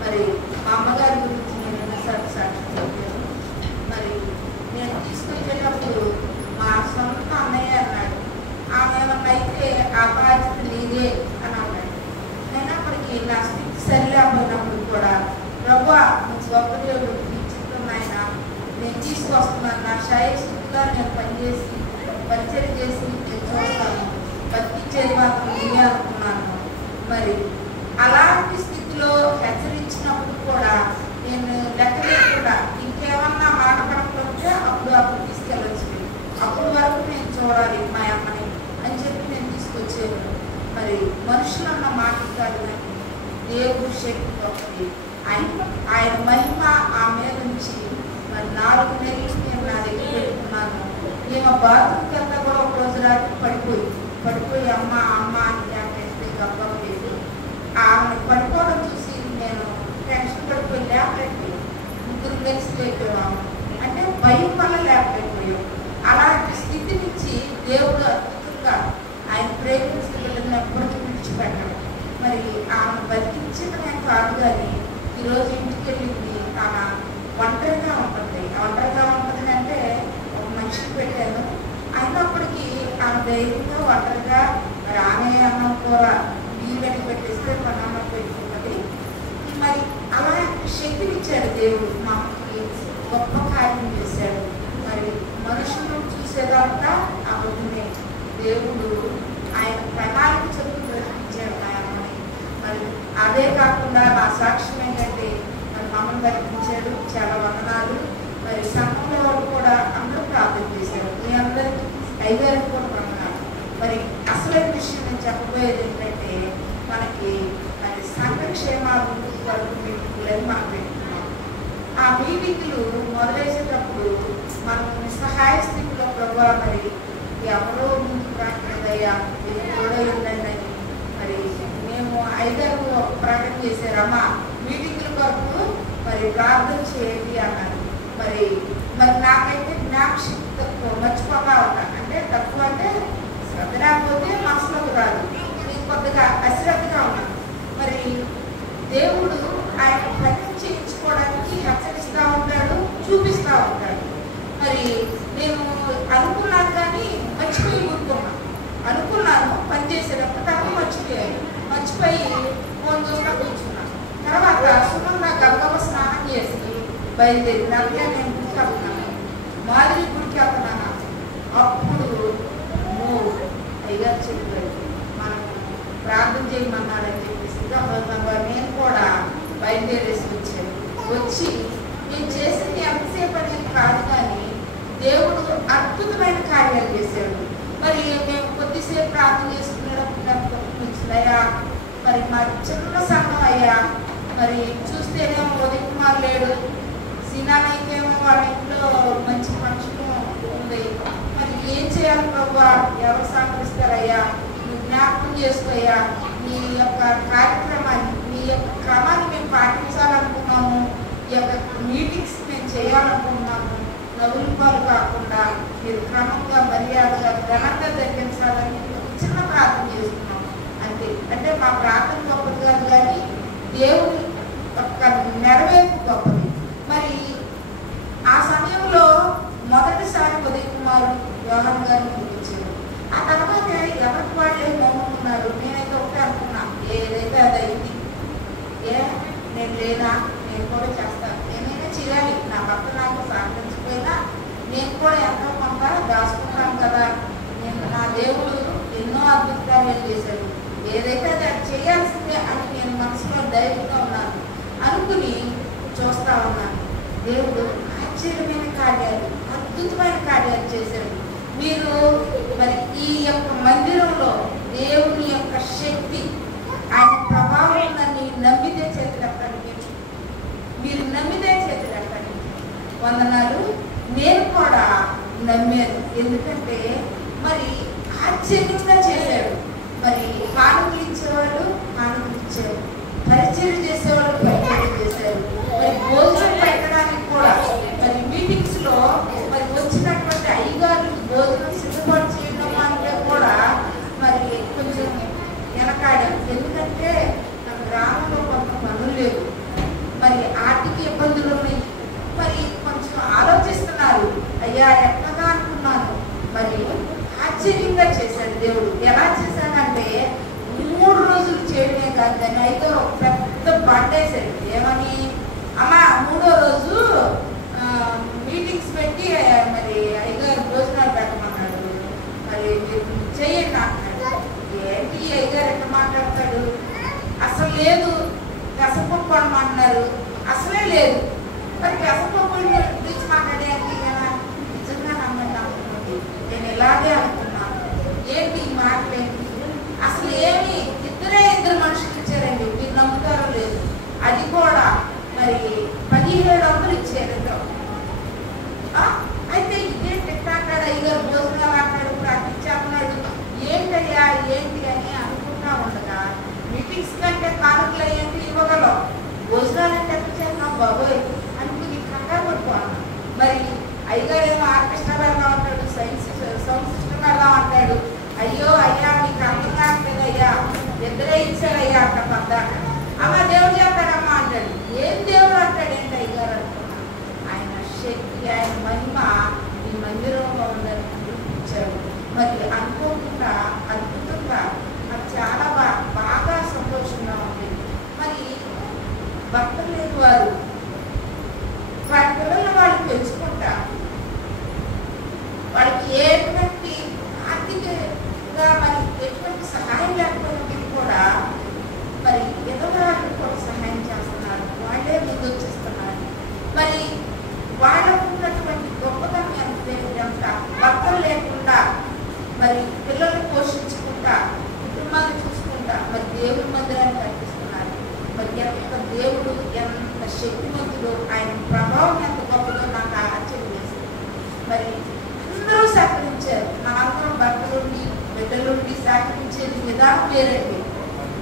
మరి మా అమ్మగారి గురించి నేను ఎన్నోసార్లు సాక్ష్యం చెప్పాను. మరి నేను తీసుకొచ్చేటప్పుడు మా సొంత అన్నయ్య అన్నాడు, ఆమె ఏమన్నా అయితే ఆ బాధ్యత నీదే అని అన్నాడు. అయినప్పటికీ నా స్థితి సరిలేకపోయినప్పుడు కూడా ప్రభువా నువ్వు గొప్ప దేవుడు, నీ చిత్తం ఆయన నేను తీసుకొస్తున్నాను, నా స్థితిగా నేను పనిచేసి పరిచయం చేసి నేను చూస్తాను, బతికించేది మాత్రం నేనే అనుకున్నాను. మరి అలాంటి స్థితిలో హెచ్చరించినప్పుడు కూడా నేను లెక్కలేకుండా ఇంకేమన్నా మాట్లాడకపోతే అప్పుడు తీసుకెళ్ళచ్చు, అప్పుడు వరకు నేను చూడాలి మా అమ్మని అని చెప్పి నేను తీసుకొచ్చాను. మరి మనుషులన్న మాట కాదు, కానీ దేవుడి శక్తి గొప్పది. ఆయన మహిమ ఆ మీద నుంచి మరి 4 నెలలు నేను నా దగ్గర పెట్టుకున్నాను. మేము బాత్రూమ్కి వెళ్తా కూడా ఒక రోజు రాత్రి పడిపోయి అమ్మ అని లేకపోతే గబ్బం లేదు. ఆమె పడిపోవడం చూసి నేను టెన్షన్ పడిపోయి లేకపోయి 3 కలిసి లేకపోయాము. అంటే భయం వల్ల లేకపోయాం. అలాంటి స్థితి నుంచి దేవుడు అద్భుతంగా ఆయన ప్రేమించగలిగిన ఎప్పటికీ విడిచిపెట్టాడు. మరి ఆమె బతికించడమే కాదు, కానీ ఈరోజు ఇంటికి వెళ్ళింది తన ఒంటరిగా ఉంటుంది అంటే ఒక మనిషిని పెట్టాను. అయినప్పటికీ ఆమె ధైర్యంగా ఒంటరిగా మరి ఆమె అన్నం కూర బియ్యం పెట్టేస్తే మన అన్నం పెట్టుకున్నది. మరి అలా శక్తినిచ్చాడు దేవుడు, మాకు గొప్ప కార్యం చేశాడు. మరి మనుషులను చూసేదాకా అబద్ధమే, దేవుడు ఆయన ప్రణాళిక చెప్తూ బ్రతికించాడు మా అమ్మని. మరి అదే కాకుండా నా సాక్ష్యం ఏంటంటే, మరి మమ్మల్ని బతికించాడు, చాలా వందనాలు. మరి సంఘంలో వాళ్ళు కూడా అందరూ ప్రార్థన చేశారు. మీ అందరికీ అయ్యగారికి కూడా వందనాలు. మరి అసలైన విషయం నేను చెప్పబోయేది ఏంటంటే, మనకి మరి సంఘక్షేమాలు వరకు మీటింగులని మనం పెట్టుకున్నాం. ఆ మీటింగులు మొదలైసేటప్పుడు మనం నిస్సహాయ స్థితిలో ప్రభావ మరి ఎవరో ముందుకు రాకూడదయ్యా, ఇది కూడా ఉందండి అని మరి మేము 5 ప్రకటన చేశారమ్మా మీటింగుల కొరకు మరి ప్రార్థన చేయండి అన్నారు. మరి నాకైతే జ్ఞాపశక్తి తక్కువ, మర్చిపోతా ఉంటాను. అంటే తక్కువ అంటే శ్రద్ధ లేకపోతే మనసులోకి రాదు, నేను కొద్దిగా అశ్రద్ధగా ఉన్నాను. మరి దేవుడు ఆయన పని చేయించుకోవడానికి హెచ్చరిస్తూ ఉంటాడు, చూపిస్తూ ఉంటాడు. మరి నేను అనుకున్నాను కానీ మర్చిపోయి అనుకున్నాను పని చేసేటప్పుడు తక్కువ మర్చిపోయి ఫోన్ చూసినా కూర్చున్నాను. తర్వాత సుమన్ నా గబగబ స్నానం చేసి బయలుదేరి నవ్య నేను గుడికి వెళ్తున్నాను, మాదిరి గుడికి వెళ్తున్నాను. అప్పుడు అయ్యగారు చెప్పాడు మనం ప్రార్థన చేయమన్నాడని చెప్పేసి నేను కూడా బయలుదేరేసి వచ్చి నేను చేసింది ఎంతసేపు అనేది కాదు, కానీ దేవుడు అద్భుతమైన కార్యాలు చేశాడు. మరి మేము కొద్దిసేపు ప్రార్థన చేసుకునేటప్పుడు అయ్యా, మరి మా చిన్న సంఘం అయ్యా, మరి చూస్తేనే నిన్ననైతేమో వాళ్ళ ఇంట్లో మంచి ఫంక్షన్ ఉంది. మరి ఏం చేయాలి ప్రభా? ఎవరు సహకరిస్తారయ్యా? నువ్వు జ్ఞాపకం చేసుకోయ్యా. నీ యొక్క కార్యక్రమాన్ని, నీ యొక్క క్రమాన్ని మేము పాటించాలనుకున్నాము. ఈ యొక్క మీటింగ్స్ మేము చేయాలనుకున్నాము. నవ్వులు పాలు కాకుండా మీరు క్రమంగా మర్యాదగా ఘనంగా జరిగించాలని చిన్న ప్రార్థన చేస్తున్నాము అంతే. అంటే మా ప్రార్థన గొప్పది కాదు, కానీ దేవుని యొక్క నెరవేర్పు గొప్పది. మరి ఆ సమయంలో మొదటిసారి ఉదయ్ కుమార్ యోహాన్ గారిని పిలిపించారు. ఆ తర్వాత ఎవరికి వాళ్ళే మౌనుకున్నారు. నేనైతే ఒకటే అనుకున్నా, ఏదైతే అదైంది. నేను లేనా? నేను కూడా చేస్తాను, నేనైనా చేయాలి. నా భర్త నాకు సహకరించిపోయినా నేను కూడా ఎంతో కొంత దాచుకుంటాను కదా. నేను నా దేవుడు ఎన్నో అద్భుతాలు చేశాడు, ఏదైతే అది చేయాల్సిందే అని నేను మనసులో ధైర్యంగా ఉన్నాను అనుకుని చూస్తా ఉన్నాను. దేవుడు ఆశ్చర్యమైన కార్యాలు, అద్భుతమైన కార్యాలు చేశాడు. మీరు మరి ఈ యొక్క మందిరంలో దేవుని యొక్క శక్తి, ఆయన ప్రభావం నన్ను నమ్మితే చేతులెత్తండి. మీరు నమ్మితే చేతులెత్తండి. వందనాలు. నేను కూడా నమ్మాను, ఎందుకంటే మరి ఆశ్చర్యంగా చేశాడు. మరి కానుకలు ఇచ్చేవాళ్ళు కానుకలు ఇచ్చారు, పరిచయం చేసేవాళ్ళు పరిచయం చేశారు. మరి భోజనం పెట్టడానికి కూడా మరి మీటింగ్స్ లో మరి వచ్చినటువంటి అయ్యగారు భోజనం సిద్ధపాటు చేయడం అంటే కూడా మరి కొంచెం వెనకాడాం. ఎందుకంటే మన గ్రామంలో కొంత పనులు లేవు, మరి ఆర్థిక ఇబ్బందులు ఉన్నాయి. మరి కొంచెం ఆలోచిస్తున్నారు. అయ్యా ఎట్లాగా అనుకున్నాను. మరి ఆశ్చర్యంగా చేశాడు దేవుడు. ఎలా చేశానంటే 3 రోజులు చేయడమే కాదు, దాన్ని అయితే ఒక పెద్ద బండేశాడు. ఏమని? అమ్మా 3వ రోజు మీటింగ్స్ పెట్టి మరి అయ్యగారు భోజనాలు పెట్టమన్నాడు, మరి చెయ్యండి అంటున్నాడు. ఏంటి అయ్యగారు ఎట్లా మాట్లాడతాడు? అసలు లేదు. గసపప్పు అనమంటున్నారు, అసలే లేదు. మరి గసపప్పు గురించి మాట్లాడేది కదా. నిజంగా నమ్మకం నేను ఇలాగే అనుకున్నాను. ఏంటి ఈ మాటలేంటి? అసలు ఏమి ఇద్దరు మనుషులు ఇచ్చారండి. మీరు నమ్ముతారో లేదు, అది కూడా మరి 1700 ఇచ్చారు. అయితే ఇదేంటి అంటాడు అయ్యగారు భోజనాలు అంటాడు, ప్రార్థించామన్నాడు. ఏంటయ్యా ఏంటి అని అనుకుంటా ఉండగా మీటింగ్స్ కంటే కానుకలు ఏంటి ఇవ్వగలం, భోజనాలు అంటే ఎక్కడ చేస్తున్నాం బాబోయ్ అనుకుని కంగారు పడిపోవాలి. మరి అయ్యగారు ఏమో ఆర్కెస్ట్రా వెళ్దాం అంటాడు, సౌండ్ సిస్టమ్ వెళ్దాం అంటాడు. అయ్యో అయ్యా మీకు అర్థం కావట్లేదు అయ్యా, ఇద్దరే ఇచ్చారయ్యా అంట పద్దాక. అమ్మ దేవుడు చేస్తాడమ్మా అంటాడు. ఏం దేవుడు అంటాడు ఏంటి అయ్యగారు అనుకున్నా. ఆయన శక్తి, ఆయన మహిమ ఈ మందిరంలో ఉందని చూపించారు. మరి అనుకోకుండా అద్భుతంగా నాకు చాలా బాగా సంతోషంగా ఉంది. మరి భక్తులు లేని వారు వారి పిల్లలు వాళ్ళు పెంచుకుంటా, వాళ్ళకి ఎటువంటి ఆర్థికంగా మరి ఎటువంటి సహాయం లేకపోయినప్పటికీ కూడా మరి ఎదురువాళ్ళకి కూడా సహాయం చేస్తున్నారు. వాళ్ళే ముందు వచ్చేస్తున్నారు. మరి వాళ్ళకు ఉన్నటువంటి గొప్పతనం ఎంత, భక్తులు లేకుండా మరి పిల్లల్ని పోషించుకుంటా, కుటుంబాన్ని చూసుకుంటా మరి దేవుడి మందిరాన్ని కల్పిస్తున్నారు. మరి ఎంత దేవుడు ఎంత శక్తివంతుడు, ఆయన ప్రభావం ఎంత గొప్పదో నాకు ఆశ్చర్యం వేసింది. మరి అందరూ సహకరించారు. మనందరం భర్తలుండి బిడ్డలుండి సహకరించేది విధానం వేరండి.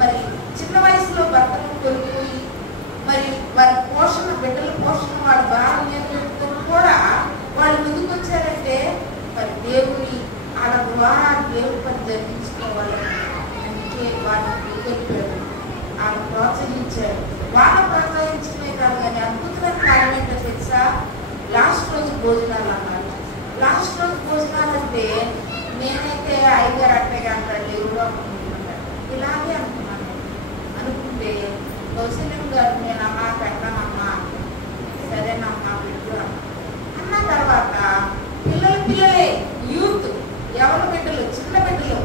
మరి చిన్న వయసులో భర్తలు కోల్పోయి మరి వారి పోషణ, బిడ్డల పోషణ వాళ్ళ భారం నేర్చుకుని కూడా వాళ్ళు ముందుకు వచ్చారంటే మరి దేవుని వాళ్ళ ద్వారా దేవుడి పని జరిగించుకోవాలి. అందుకే వాళ్ళని గెలిపారు, వాళ్ళు ప్రోత్సహించారు. వాళ్ళు ప్రోత్సహించడమే కాదు, కానీ అద్భుతమైన కార్యం ఏంటో తెలుసా? లాస్ట్ రోజు భోజనాలు అన్నారు. లాస్ట్ రోజు భోజనాలు అంటే నేనైతే అయ్యగారు అట్టగా అంటాడు, ఎవరో ఇలాగే అనుకున్నాను. అనుకుంటే కౌశల్యం గారు నేను అమ్మా పెట్టానమ్మా, సరేనమ్మా పెట్టు అన్న తర్వాత పిల్లలే యూత్, ఎవరి బిడ్డలు, చిన్న బిడ్డలు,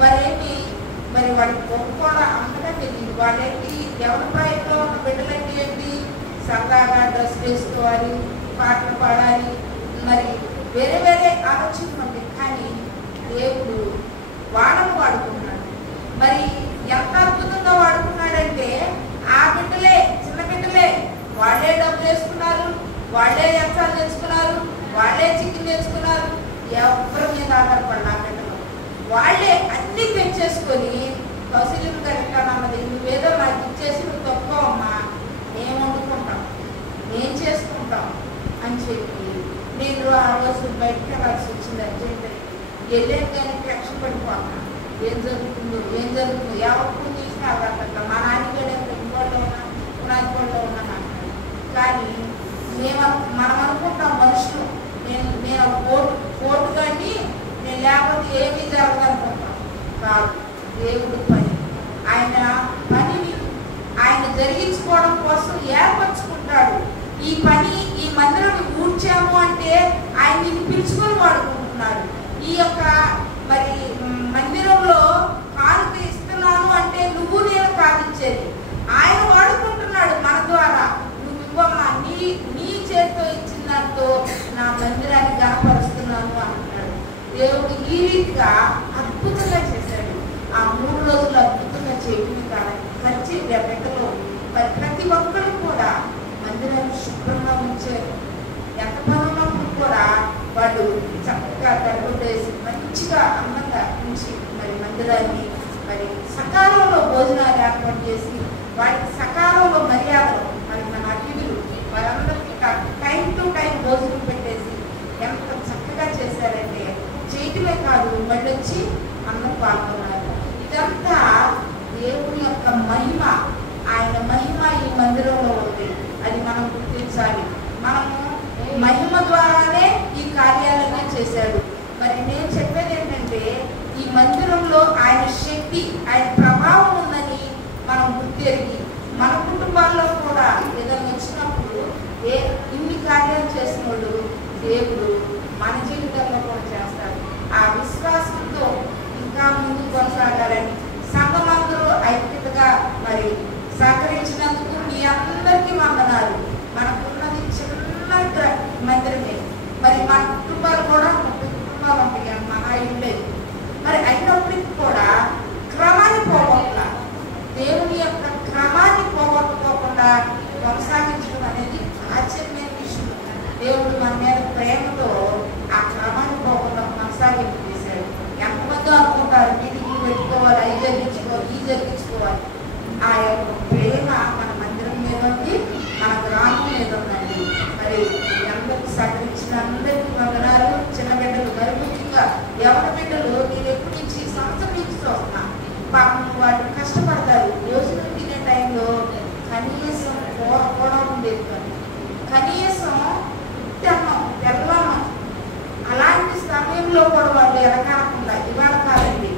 వారేంటి మరి వాడికి కూడా అంతగా తెలియదు. వాళ్ళేంటి ఎవరి ప్రాయంలో ఉన్న బిడ్డలంటే ఏంటి, సరదాగా డ్రెస్ వేసుకోవాలి, పాటలు పాడాలి, మరి వేరే వేరే ఆలోచనలు ఉంటాయి. కానీ దేవుడు వాళ్ళను వాడుకున్నాడు. మరి ఎంత అద్భుతంగా వాడుకున్నాడంటే ఆ బిడ్డలే, చిన్న బిడ్డలే, వాళ్ళే డబ్బులు వేసుకున్నారు, వాళ్ళే చేసుకొని కౌశల్యం కరెక్టానన్నది నువ్వేదో నాకు ఇచ్చేసి నువ్వు తక్కువ అమ్మా మేము వండుకుంటాం మేము చేసుకుంటాం అని చెప్పి నేను ఆ రోజు బయటకు వెళ్ళాల్సి వచ్చింది అర్జెంట్. వెళ్ళేది కానీ రక్షణ పడిపోతున్నా ఏం జరుగుతుందో ఎవరు తీసినా అవ్వట్ల. మా నాన్నగారు ఇంకోళ్ళు ఉన్నా పునాదికోళ్ళు ఉన్నాను అంటారు. కానీ మనం అనుకుంటాం మనుషులు నేను కోర్టు కానీ నేను లేకపోతే ఏమీ జరగదనుకుంటాం. కాదు, దేవుడి పని. ఆయన పనిని ఆయన జరిగించుకోవడం కోసం ఏర్పరచుకుంటాడు. ఈ పని ఈ మందిరం ఊడ్చాము అంటే ఆయన నిన్ను పిలుచుకొని వాడుకుంటున్నాడు. ఈ యొక్క మరి మందిరంలో కానుక ఇస్తున్నాను అంటే నువ్వు నేను కాదిచ్చేది, ఆయన వాడుకుంటున్నాడు మన ద్వారా. నువ్వు ఇవ్వమ్మా, నీ చేతితో ఇచ్చిన దాంతో నా మందిరాన్ని గణపరుస్తున్నాను అంటున్నాడు. దేవుడు ఈ రీతిగా అద్భుతంగా చేశాడు. ఆ 3 రోజులు అద్భుతంగా చేయటమే కాదు, ఖర్చు పెట్టలో మరి ప్రతి ఒక్కరు కూడా మందిరాన్ని శుభ్రంగా ఉంచారు. ఎంత పని ఉన్నప్పుడు కూడా వాళ్ళు చక్కగా తరగేసి మంచిగా అందంగా ఉంచి మరి మందిరాన్ని మరి సకాలంలో భోజనాలు ఏర్పాటు చేసి వాటికి సకాలంలో మర్యాదలు మరి మన అతిథులు వారందరికీ టైం టు టైం భోజనం పెట్టేసి ఎంత చక్కగా చేశారంటే చేయటమే కాదు మళ్ళీ వచ్చి అన్నం పాల్గొన్నారు. ఇదంతా దేవుని యొక్క మహిమ, ఆయన మహిమ ఈ మందిరంలో ఉంది. అది మనం గుర్తించాలి. మనము మహిమ ద్వారానే ఈ కార్యాలనే చేశాడు. మరి నేను చెప్పేది ఏంటంటే ఈ మందిరంలో ఆయన శక్తి, ఆయన ప్రభావం ఉందని మనం గుర్తెరిగి మన కుటుంబాల్లో కూడా ఏదైనా వచ్చినప్పుడు ఇన్ని కార్యాలు చేసిన వాళ్ళు దేవుడు మన జీవితంలో కూడా చేస్తాడు. ఆ విశ్వాసంతో ఇంకా ముందుకు కొనసాగాలని సంఘమందరూ ఐక్యతగా మరి సహకరించినందుకు మీ అందరికీ వందనాలు. మనకున్నది చిన్న మందిరమే. మరి మన కుటుంబాలు కూడా 30 కుటుంబాలు ఉంటాయి మన ఇల్లే. మరి అయినప్పటికీ కూడా క్రమాన్ని పోగొట్టాల, దేవుని యొక్క క్రమాన్ని పోగొట్టుకోకుండా కొనసాగించడం అనేది ఆశ్చర్యమైన విషయం. దేవుడు మన మీద ప్రేమతో ఆ క్రమాన్ని పోకుండా కొనసాగింపు చేశాడు. ఎంతమంది అనుకుంటారు మీటింగ్లు పెట్టుకోవాలి, అవి జరిగించుకోవాలి, ఈ జరిగించుకోవాలి. ఆ యొక్క ప్రేమ మన మందిరం మీద ఉంది, మన గ్రామం మీద ఉందండి. మరి అందరికి సహకరించిన అందరికీ వందనాలు. చిన్న బిడ్డలు మరి ముఖ్యంగా ఎవరి బిడ్డలు నేను ఎప్పటి నుంచి సంవత్సరం నుంచి చూస్తున్నా, పాపం వాళ్ళు కష్టపడతారు. రోజులు తినే టైంలో కనీసం కూర కూడా ఉండేది కానీ కనీసం తెల్లనం అలాంటి సమయంలో కూడా వాళ్ళు ఎరకాకుండా ఇవాళ కాదండి.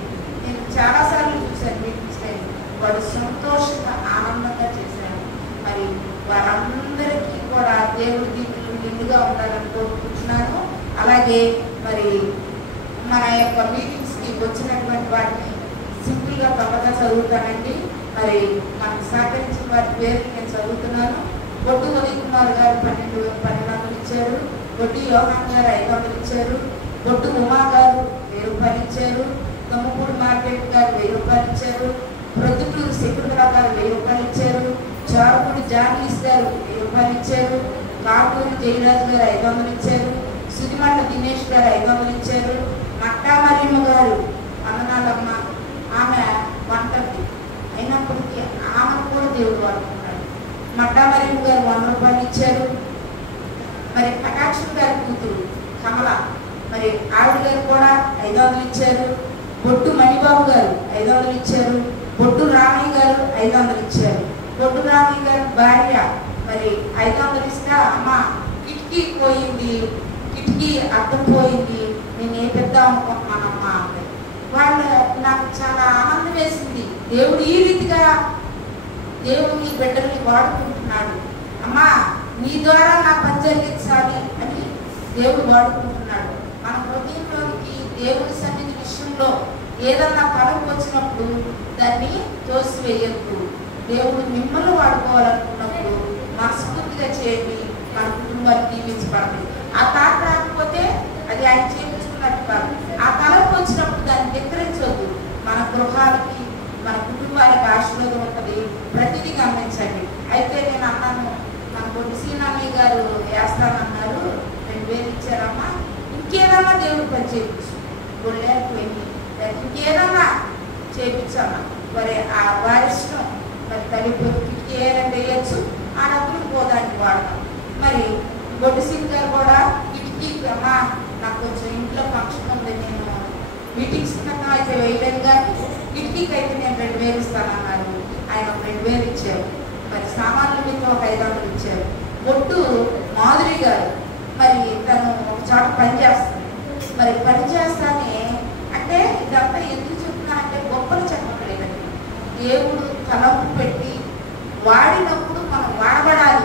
నేను చాలాసార్లు చూశాను మీటింగ్స్ టైం. వాడు సంతోషంగా ఆనందంగా చేశారు. మరి వారందరికీ కూడా దేవుడి దీవులు నిండుగా ఉండాలని కోరుకుంటున్నాను. అలాగే మరి మన యొక్క మీటింగ్స్కి వచ్చినటువంటి వాటిని సింపుల్గా తప్పగా చదువుతానండి. మరి మనకు సహకరించిన వారి పేర్లు నేను చదువుతున్నాను. బొడ్డు ఉదయ్ కుమార్ గారు 1200 ఇచ్చారు. బొడ్డు యోహాన్ గారు 500 ఇచ్చారు. బొడ్డు ఉమా గారు 1000 రూపాయలు ఇచ్చారు. తమ్ముపూడి మార్కెట్ గారు 1000 రూపాయలు ఇచ్చారు. ప్రొద్దుటూరు శకుంతల గారు 1000 రూపాయలు ఇచ్చారు. చారుపూడి జానీస్ గారు 1000 రూపాయలు ఇచ్చారు. కాటూరి జయరాజు గారు 500 ఇచ్చారు. సుదిమంట దినేష్ గారు 500 ఇచ్చారు. మట్టా మరియమ్మ గారు వందనాలమ్మ, ఆమె వంటకి అయినప్పటికీ ఆమె కూడా దేవుడు వాడుకున్నాడు. మట్టా మరియమ్మ గారు 100 రూపాయలు ఇచ్చారు. మరి ప్రకాశం గారి కూతురు కమల మరి ఆవిడ గారు కూడా 500 ఇచ్చారు. బొట్టు మణిబాబు గారు 500 ఇచ్చారు. బొట్టు రామయ్య గారు 500 ఇచ్చారు. బొట్టు రామయ్య గారు భార్య మరి 500 ఇస్తే అమ్మ కిటికీ పోయింది, కిటికీ అర్థం పోయింది, నేను ఏ పెద్ద అనుకుంటున్నానమ్మా అంటే వాళ్ళు నాకు చాలా ఆనందం వేసింది. దేవుడు ఈ రీతిగా దేవుని బిడ్డల్ని వాడుకుంటున్నాడు. అమ్మా నీ ద్వారా నా పని జరిగించాలి అని దేవుడు వాడుకుంటున్నాడు. మన హృదయంలోనికి దేవుని సన్నిధి విషయంలో ఏదన్నా తలంపు వచ్చినప్పుడు దాన్ని తోసివేయద్దు. దేవుడు మిమ్మల్ని వాడుకోవాలనుకున్నప్పుడు మనస్ఫూర్తిగా చేయండి. మన కుటుంబాన్ని దీవించబడతాయి. ఆ తాట రాకపోతే అది ఆయన చేయించుకున్నట్టు కాదు. ఆ తలంపు వచ్చినప్పుడు దాన్ని ధిక్కరించవద్దు. మన గృహాలకి మన కుటుంబానికి ఆశీర్వాదం ఉంటుంది. ప్రతిదీ గమనించండి. అయితే నేను అన్నాను, మన బొడ్డు సీనమ్మయ్య గారు వేస్తానన్నారు, 2000 ఇచ్చారమ్మా. ఇంకేదన్నా దేవుడు పని చేయించు, గొళ్ళేకపోయింది ఇంకేదన్నా చేయించాను. మరి ఆ వారి ఇష్టం, మరి తల్లి కిటికీ ఏదంటే వేయచ్చు, ఆ డబ్బులు పోదానికి వాడతాం. మరి బొడ్డు సింగ్ గారు కూడా కిటికీకి అమ్మా నాకు కొంచెం ఇంట్లో ఫంక్షన్ ఉంది, నేను మీటింగ్స్ కన్నా అయితే వేయలేను కానీ కిటికీకి అయితే నేను 2000 ఇస్తానన్నారు. ఆయన 2000 ఇచ్చారు. మరి సామాన్లు మీకు ఒక 500 ఇచ్చారు. బొట్టు మాధురి గారు మరి తను ఒక చోట పని చేస్తుంది. మరి పని చేస్తానే అంటే ఇదంతా ఎందుకు చెప్తున్నా అంటే గొప్పలు చెప్పట్లేదండి. దేవుడు తలంపు పెట్టి వాడినప్పుడు మనం వాడబడాలి.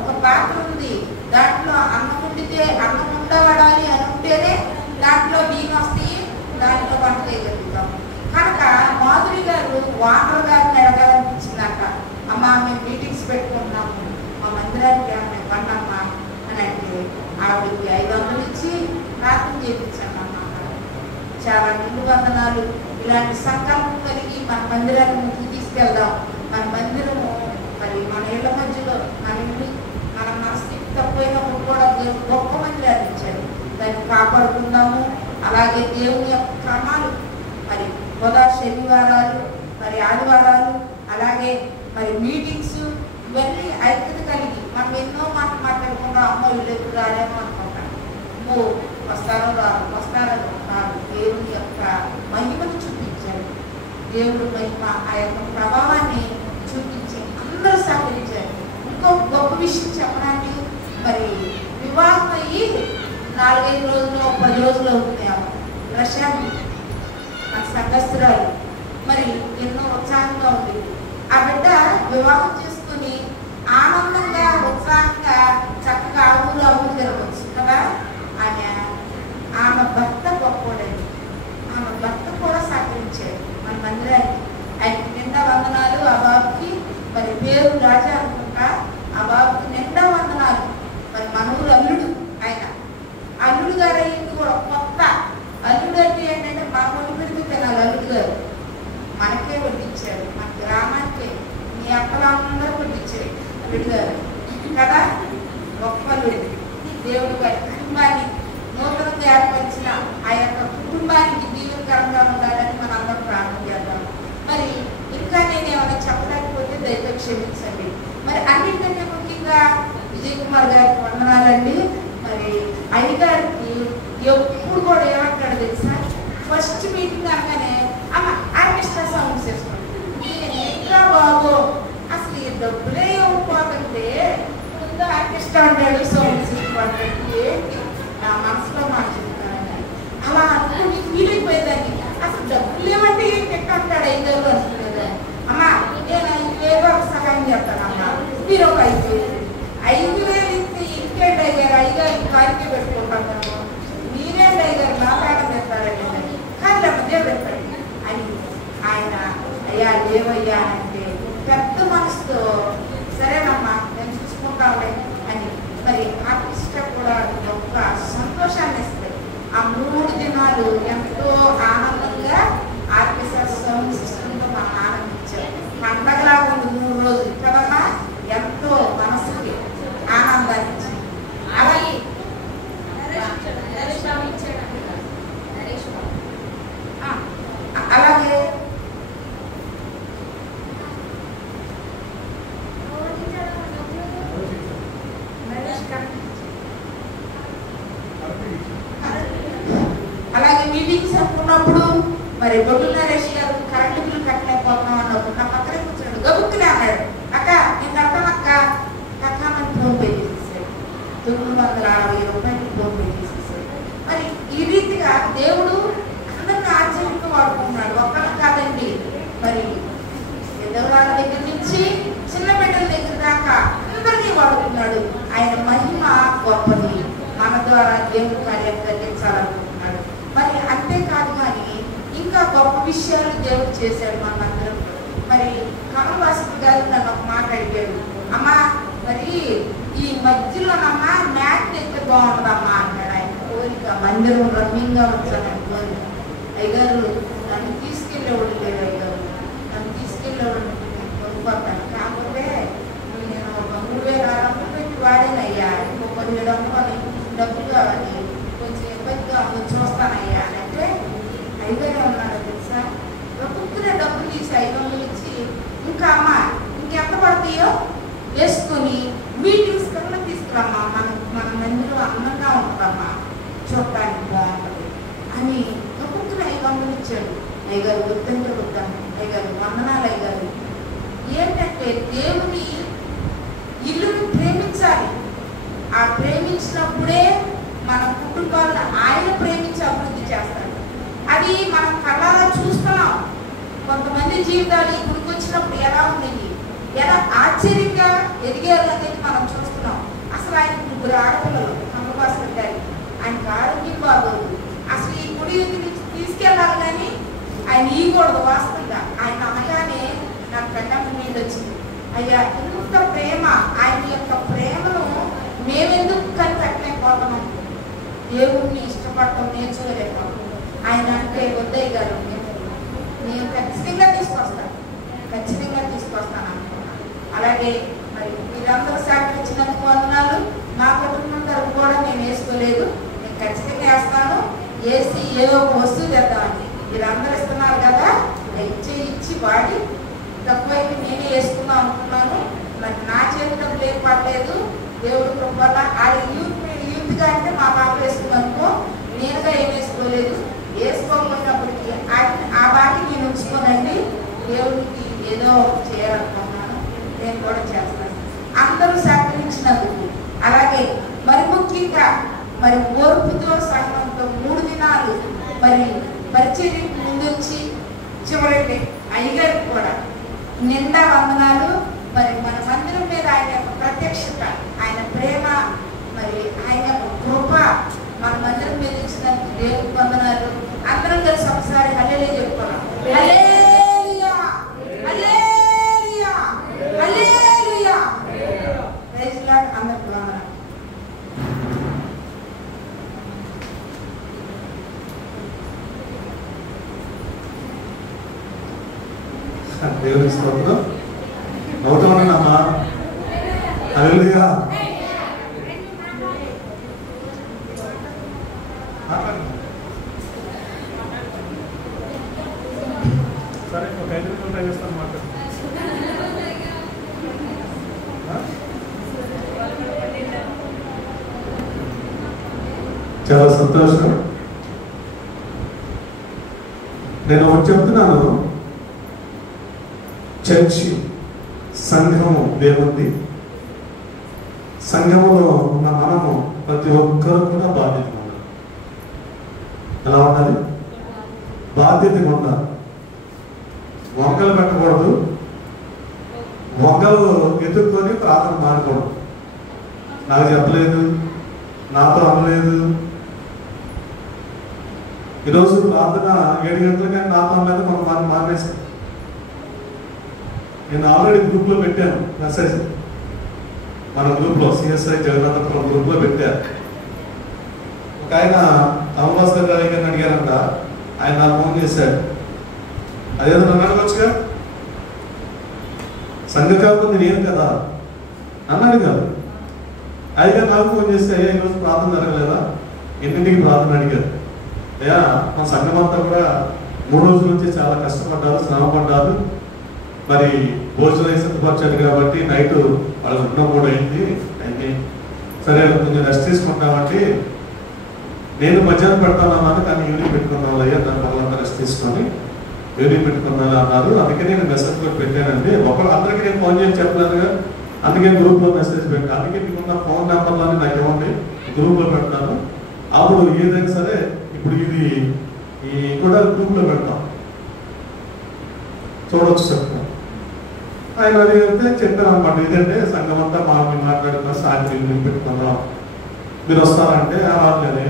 ఒక పాత్ర ఉంది, దాంట్లో అన్నం వండితే అన్నం ఉండబడాలి అని ఉంటేనే దాంట్లో బియ్యం వస్తాయి, దాంట్లో వంట చేయగలుగుతాం. కనుక మాధురి గారు వానర్ గారిని అడగాలనిపించిందంట. అమ్మ మేము మీటింగ్స్ పెట్టుకుంటున్నాము, మా మందిరానికి ఏమైనా ఇవ్వండమ్మా అని అంటే ఆవిడకి 500 ఇచ్చి ప్రార్థన చేయించాను అన్నమాట. చాలా నిండు వందనాలు. ఇలాంటి సంకల్పం కలిగి మన మందిరాన్ని ముందుకు తీసుకెళ్దాం. మన మందిరము మరి మన ఇళ్ల మధ్యలో మన ఇల్లు మన మనస్థితి తప్పైనప్పుడు కూడా గొప్ప మందిరాన్ని ఇచ్చాడు. దాన్ని కాపాడుకుందాము. అలాగే దేవుని యొక్క క్రమాలు మరి శనివారాలు మరి ఆదివారాలు అలాగే మరి మీటింగ్స్ ఇవన్నీ ఐక్యత కలిగి మనం ఎన్నో మాట్లాడకుండా అమ్మో వీళ్ళు ఎప్పుడు రాలేమో అనుకుంటాం. అమ్మో వస్తారో రాదు. దేవుని యొక్క మహిమను చూపించాడు. దేవుడు మహిమ ఆ యొక్క ప్రభావాన్ని చూపించి అందరూ సహకరించారు. ఇంకో గొప్ప విషయం చెప్పడానికి మరి వివాహం అయ్యి 4-5 రోజులు 10 రోజులు అవుతున్నాము. రష్యాని మన సంఘస్థురాలు మరి ఎన్నో ఉత్సాహంగా ఉంది. ఆ బిడ్డ వివాహం చేసుకుని ఆనందంగా ఉత్సాహంగా చక్కగా ఊరు తిరగవచ్చు కదా. ఆమె భర్త గొప్పోడండి. ఆమె భర్త కూడా సహకరించాడు మన మందిరానికి. ఆయనకి నిండా వందనాలు. ఆ బాబుకి మరి పేరు రాజా అనుకుంటా. ఆ బాబుకి నిండా వందనాలు. మరి మన ఊరు అల్లుడు ఆయన. అల్లుడు గారు అయ్యింది కూడా కొత్త అల్లుడు అంటే ఏంటంటే మన ఒళ్ళు పెడితే తినాలి. అల్లుడు గారు మనకే వడ్డించాడు, మన గ్రామానికే మీ అక్కలందరూ వడ్డించాడు అల్లుడు గారు కదా. గొప్ప అల్లుడు. దేవుడు గారి కుటుంబాన్ని నూతనంగా ఏర్పరిచిన ఆ యొక్క కుటుంబానికి దీవెనకరంగా ఉండాలని మనం అందరం ప్రార్థన చేద్దాం. మరి ఇంకా నేను ఏమైనా చెప్పలేకపోతే దయతో క్షమించండి. మరి అన్నింటికంటే ముఖ్యంగా విజయ్ కుమార్ గారికి వందనాలండి. మరి అయ్యగారికి ఎప్పుడు కూడా ఏమంటాడు తెలుసా, ఫస్ట్ మీటింగ్ అనగానే అమ్మ ఆర్కెస్ట్రా సౌండ్స్ వేసుకోండి. ఇంకా బాగో అసలు ఈ డబ్బులే ఇవ్వకపోతుంటే ముందు ఆర్కెస్ట్రా అంటాడు, సౌండ్స్ ఇవ్వండి. ఏంటి నా మనసులో మాట్లాడుతాను అలా అనుకుని ఫీల్ అయిపోయేదాన్ని. అసలు డబ్బులు ఏమంటే ఏంటి అంటాడు 5 వేలు అనుకునేదాన్ని. అమ్మా నేను 5,000 సహాయం చేస్తానమ్మా, మీరు ఒక 5,000 ఇస్తే ఇంకేంటి అయ్యారు అయ్యగారికి కారికే పెట్టుకుంటాను, మీరేంటి అయ్యారు నా ప్రాణం తెస్తారండి కానీ మధ్య పెట్టండి అని ఆయన అయ్యా లేవయ్యా అంటే పెద్ద మనసుతో సరేనమ్మా నేను చూసుకుంటాంలే అని. మరి ఆర్టిస్ట్ కూడా గొప్ప సంతోషాన్ని ఇస్తాయి. ఆ 3 దినాలు ఎంతో ఆనందంగా ఆర్కెస్ట్రా సౌండ్ సిస్టంతో మనం ఆనందించాం. పండగలాగా ఉంది 3 రోజులు కదమ్మా. ఎంతో మనసుకి ఆనందాన్ని ఇచ్చింది. అలాగే అలాగే అలాగే మీటింగ్స్ అనుకున్నప్పుడు మరి బొడ్డు నరేష్ గారు కరెంటు బిల్లు కట్టలేకపోతున్నాం అన్నప్పుడు నా పక్కనే కూర్చున్నాడు. గబుక్కునే అన్నాడు, అక్క నేను కడతాను అక్క. కట్టామని ఫోన్ పే చేసేసాడు. 960 రూపాయలు ఫోన్ పే చేసేసాడు. మరి ఈ రీతిగా దేవుడు అందరిని ఆశ్చర్యంగా వాడుకుంటున్నాడు. ఒక్కరికి కాదండి, మరి పెద్దవాళ్ళ దగ్గర నుంచి చిన్న బిడ్డల దగ్గర దాకా అందరినీ వాడుకుంటున్నాడు. ఆయన మహిమ గొప్పది. మన ద్వారా దేవుడు కార్యం జరిగించాలనుకుంటున్నాడు. మరి అంతేకాదు కానీ ఇంకా గొప్ప విషయాలు దేవుడు చేశాడు మనందరం. మరి కమలవాసు గారు నన్ను ఒక మాట అడిగాడు, అమ్మా మరి ఈ మధ్యలోనమ్మా మ్యాట్ ఎక్కడ బాగుంటుందమ్మా అన్నాడు. ఆయన కోరిక మందిరం రమ్యంగా ఉంచాలని కోరిక. అయ్యగారు నన్ను తీసుకెళ్ళేవాడు లేదు, అయ్యగారు నన్ను తీసుకెళ్ళేవాడు కొనుక్కోతాను. కాకపోతే నేను ఒక 3,600 పెట్టి వాడేనయ్యా, ఇంకో 1700 డబ్బులు కావాలి, కొంచెం ఇబ్బందిగా చూస్తానయ్యా అని అంటే అయ్యగారు ఉన్నాడు తెలుసా. ఒక్కొక్కరే ఇచ్చాడు. అయ్యగారు గుర్తించబుద్దాను, అయ్యగారు వందనాలు. అయ్యగారు ఏంటంటే దేవుని ఇల్లుని ప్రేమించాలి. ఆ ప్రేమించినప్పుడే మన కుటుంబాలను ఆయన ప్రేమించి అభివృద్ధి చేస్తాడు. అది మనం కళ్ళారా చూస్తున్నాం. కొంతమంది జీవితాలు ఇక్కడికి వచ్చినప్పుడు ఎలా ఉన్నాయి, ఎలా ఆశ్చర్యంగా ఎదిగారు అనేది మనం చూస్తున్నాం. అసలు ఆయన 3 ఆడపిల్లలు అమ్మవాసం గారి, ఆయనకు ఆరోగ్యం బాగోదు. అసలు ఈ గుడి నుంచి తీసుకెళ్ళాలి కానీ ఆయన ఇవ్వకూడదు. వాస్తవంగా ఆయన అనగానే నాకు కళ్ళ నీళ్ళు వచ్చింది. అయ్యా ఇంత ప్రేమ, ఆయన యొక్క ప్రేమను మేమెందుకు కనిపెట్టలేకపోతున్నాం? దేవుణ్ణి ఇష్టపడటం నేర్చుకోలేకపోతున్నాం. ఆయన అంటే వద్దయ్య గారు నేను ఖచ్చితంగా తీసుకొస్తాను అనుకున్నాను. అలాగే మరి మీరందరూ సహకరించినందుకు వందనాలు. మా కుటుంబం తరపు కూడా నేను వేసుకోలేదు, నేను ఖచ్చితంగా వేస్తాను. వేసి ఏదో ఒక వస్తువు తెద్దామని మీరందరూ ఇస్తున్నారు కదా, ఇచ్చి వాడి తక్కువైతే నేనే వేసుకుందాం అనుకున్నాను. మరి నా చేతిలో లేదు పడలేదు. దేవుడు కృప వల్ల అది యూత్గా అంటే మా పాప వేసుకున్నానుకో, నేనుగా ఏం వేసుకోలేదు. వేసుకోకపోయినప్పటికీ ఆ బాటి నేను ఉంచుకోనండి. దేవుడికి ఏదో చేయాలనుకున్నాను, నేను కూడా చేస్తాను. అందరూ సహకరించినందుకు, అలాగే మరి ముఖ్యంగా మరి ఓర్పుతో సహనంతో 3 దినాలు మరి పరిచర్యకు ముందొచ్చి చివరికి అయ్యగారికి కూడా నిండా వందనాలు. మరి మన మందిరం మీద ఆయన యొక్క ప్రత్యక్షత, ఆయన ప్రేమ, మరి ఆయన యొక్క కృప మన మందిరం మీద ఇచ్చినందుకు దేవుడికి వందనాలు. అందరం కలిసి ఒకసారి హల్లెలూయా చెప్పుకోవాలి. Hallelujah, hallelujah, hallelujah. Praise Lord. అందరికీ వందనాలు. దేవుని స్తోత్రం. అవుతామన్నమ్మా. హల్లెలూయా. సరే, ఒక 5 నిమిషాలు టైం ఇస్తాను మాట్లాడు. చాలా సంతోషం. నేను ఒకటి చెప్తున్నాను, చర్చి సంఘము దేవుంది. సంఘములో ఉన్న మనము ప్రతి ఒక్కరు కూడా బాధ్యతగా ఉండాలి. ఎలా ఉండాలి? బాధ్యతగా ఉండాలి. వంగలు పెట్టకూడదు, వంగలు ఎదుర్కొని ప్రార్థన మానకూడదు. నాకు చెప్పలేదు, నాతో అనలేదు. ఈరోజు ప్రార్థన 7 గంటలకి నాతో అనలేదు, మనం మానేసాం. నేను ఆల్రెడీ గ్రూప్లో పెట్టాను మెసేజ్. మన గ్రూప్లో సిఎస్ఐ జగన్నాథపురం గ్రూప్లో పెట్టాను. ఒక ఆయన అమవాస్కర్ గారిని అడిగారంట. ఆయన నాకు ఫోన్ చేశాడు. అదేదో నన్ను అడగొచ్చుగా, సంఘ కాకుండా నేను కదా అన్నాడు కాదు. అయ్యా నాకు ఫోన్ చేస్తే, అయ్యా ఈరోజు ప్రార్థన జరగలేదా, ఎన్నింటికి ప్రార్థన అడిగారు. అయ్యా మన సంఘం అంతా కూడా 3 రోజుల నుంచి చాలా కష్టపడ్డారు, శ్రమపడ్డారు. మరి భోజనం సిద్ధపరచాడు కాబట్టి నైట్ వాళ్ళు 2 అయింది. అయితే సరే కొంచెం రెస్ట్ తీసుకుంటామంటే నేను మధ్యాహ్నం పెడతానన్నాను, కానీ ఈవినింగ్ పెట్టుకున్నాను అయ్యా, దాని వాళ్ళంతా రెస్ట్ తీసుకొని ఈవినింగ్ పెట్టుకున్నాను అన్నారు. అందుకే నేను మెసేజ్ కూడా పెట్టానండి. అందరికీ నేను ఫోన్ చేసి చెప్పలేదుగా, అందుకే గ్రూప్లో మెసేజ్ పెట్టాను. అందుకే మీకున్న ఫోన్ నెంబర్లని నాకు ఇవ్వండి, గ్రూప్లో పెడతాను. అప్పుడు ఏదైనా సరే ఇప్పుడు ఇది కూడా గ్రూప్లో పెడతాం, చూడవచ్చు చెప్తాను. ఆయన అడిగితే చెప్పాను అనమాట. ఇదంటే సంఘం అంతా మేము మాట్లాడుకున్నా, సాయంత్రం పెట్టుకున్నాం, మీరు వస్తారంటే రాలేదు,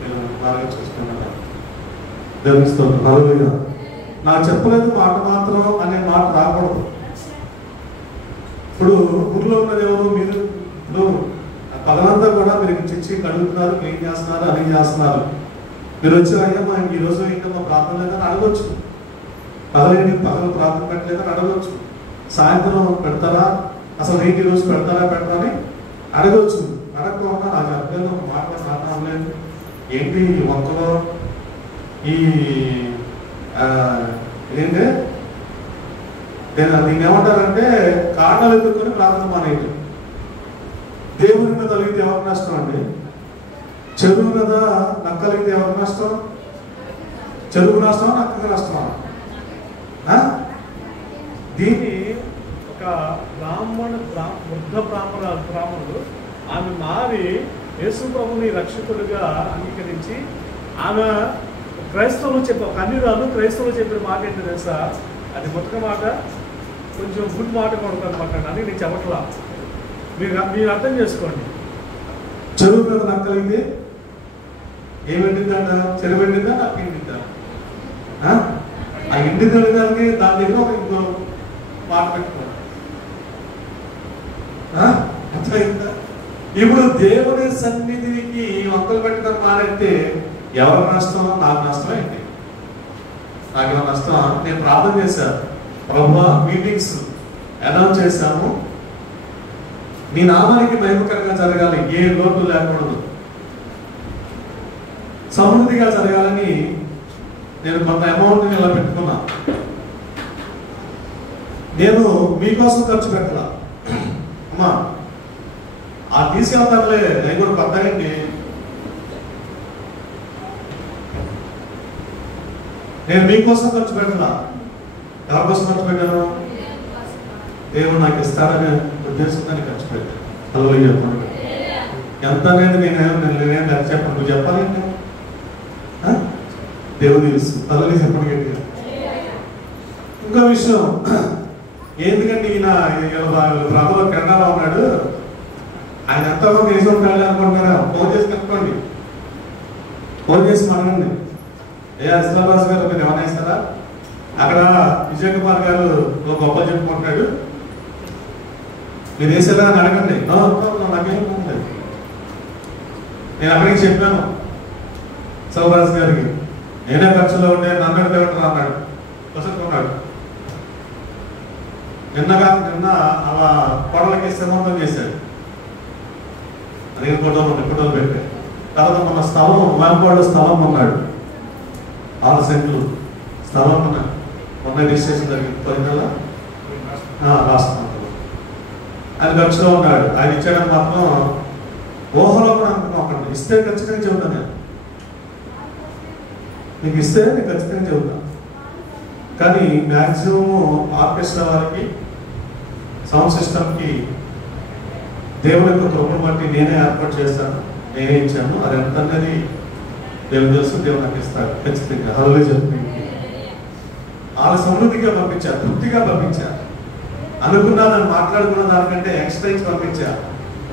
నేను బాగా చూసుకున్నాను. తెలుస్తుంది. హల్లెలూయా. నాకు చెప్పలేదు మాట మాత్రం అనే మాట రాకూడదు. ఇప్పుడు ఊళ్ళో ఉన్నది ఎవరు? మీరు. ఇప్పుడు పగలంతా కూడా మీరు చిచ్చి కడుగుతున్నారు, క్లీన్ చేస్తున్నారు, అన్ని చేస్తున్నారు. మీరు వచ్చి అయ్యా మా ఈరోజు ఇంకా మా ప్రార్థన లేదని అడగవచ్చు. పగలు ప్రార్థన పెట్టలేదని అడగవచ్చు. సాయంత్రం పెడతారా, అసలు ఏంటి ఈరోజు పెడతారా పెట్టాలని అడగవచ్చు. అడగకుండా నాకు అర్థం ఒక మాట మాట్లాడలేదు. ఏంటి మొక్కలో ఈ ఏంటంటే దీన్ని ఏమంటారంటే కారణాలు ఎదుర్కొని ప్రార్థన మానేయటం. దేవుని మీద కలిగితే ఎవరికి నష్టం అండి? చెరువు మీద నక్కలిగితే ఎవరికి నష్టం? చెరుకు నష్టమా నక్కకి నష్టమా? దీన్ని ఒక వృద్ధ బ్రాహ్మణుడు ఆమె మారి యేసు ప్రభుని రక్షకుడిగా అంగీకరించి ఆమె క్రైస్తవులు చెప్పే ఒక అన్యురాలు క్రైస్తవులు చెప్పిన మాట ఏంటి తెలుసా? అది మొదటి మాట కొంచెం గుడ్ మాట కొడతానమాట అని నేను చెప్పట్లా, మీరు అర్థం చేసుకోండి. చెరువు మీద నక్కలింది ఏమిండిందంట? చెరువు ఎండిందా నక్క ఎండిందా? ఆ ఇంటి దానికి దాని దగ్గర ఒక ఇంకో మాట పెట్టుకోండి. అర్థమైందా? ఇప్పుడు దేవుని సన్నిధికి వంకలు పెట్టడం మానేస్తే ఎవరి నష్టం? నాకు నష్టం ఏంటి? నాకు నష్టం. నేను ప్రార్థన చేశాను, ప్రభువా మీటింగ్స్ అనౌన్స్ చేశాము, నీ నామానికి మహిమకరంగా జరగాలి, ఏ లోటు లేకూడదు, సమృద్ధిగా జరగాలని నేను కొంత అమౌంట్ ఇలా పెట్టుకున్నా. నేను మీకోసం ఖర్చు పెట్టాల అమ్మా, ఆ తీసుకెళ్తానులే నేను కూడా కొత్తగండి. నేను మీకోసం ఖర్చు పెట్టాల. ఎవరి కోసం ఖర్చు పెట్టాను? దేవుడు నాకు ఇస్తాడనే ఉద్దేశంతో ఖర్చు పెట్టాను. అలా చెప్పండి. ఎంత అనేది నేనేం ఖర్చు చెప్పండి, నువ్వు చెప్పాలండి. దేవుడు తెలుసు. అలా చెప్పండి గట్టిగా. ఇంకో విషయం, ఎందుకంటే ఈయన ప్రభుత్వ కెనడాలో ఉన్నాడు, ఆయన ఎంతమంది దేశం ఉంటాడు అనుకుంటున్నారా? ఫోన్ చేసి కనుక్కోండి, ఫోన్ చేసి మనకండి. శ్రీనివాస్ గారు మీరు ఏమన్నా ఇస్తారా? అక్కడ విజయ్ కుమార్ గారు ఒక గొప్ప చెప్పుకుంటున్నాడు, మీరు వేసేలా అని అడగండి. నాకేం నేను అక్కడికి చెప్పాను శ్రీనివాస్ గారికి, నేనే ఖర్చులో ఉండే నన్ను అడుగుతా అన్నాడు. వసతుకున్నాడు. నిన్న అలా కోడలకి శ్రీమంతం చేశాడు. అదే ఫోటోలు పెట్టాడు. తర్వాత మన స్థలం మేంపాడు స్థలం ఉన్నాడు, 6 సెంట్లు స్థలం ఉన్నాడు. మొన్న రిజిస్ట్రేషన్ జరిగింది 10 నెలల రాష్ట్రంలో. ఆయన ఖర్చులో ఉన్నాడు. ఆయన ఇచ్చాడని మాత్రం ఊహలో కూడా అనుకున్నాం. ఇస్తే ఖచ్చితంగా చెబుతాను, నేను నీకు ఇస్తే నేను ఖచ్చితంగా చెబుతాను. కానీ మ్యాక్సిమం ఆర్కెస్ట్రా వారికి, సౌండ్ సిస్టమ్కి దేవుని యొక్క కృపను బట్టి నేనే ఏర్పాటు చేస్తాను, నేనే ఇచ్చాను. అది ఎంత అనేది దేవుడు తెలుసు, దేవుడు నాకు ఇస్తాడు ఖచ్చితంగా. అలా చెప్పి వాళ్ళ సమృద్ధిగా పంపించా, తృప్తిగా పంపించా. అనుకున్నా దాన్ని మాట్లాడుకున్న దానికంటే ఎక్స్ట్రా ఇచ్చి పంపించా.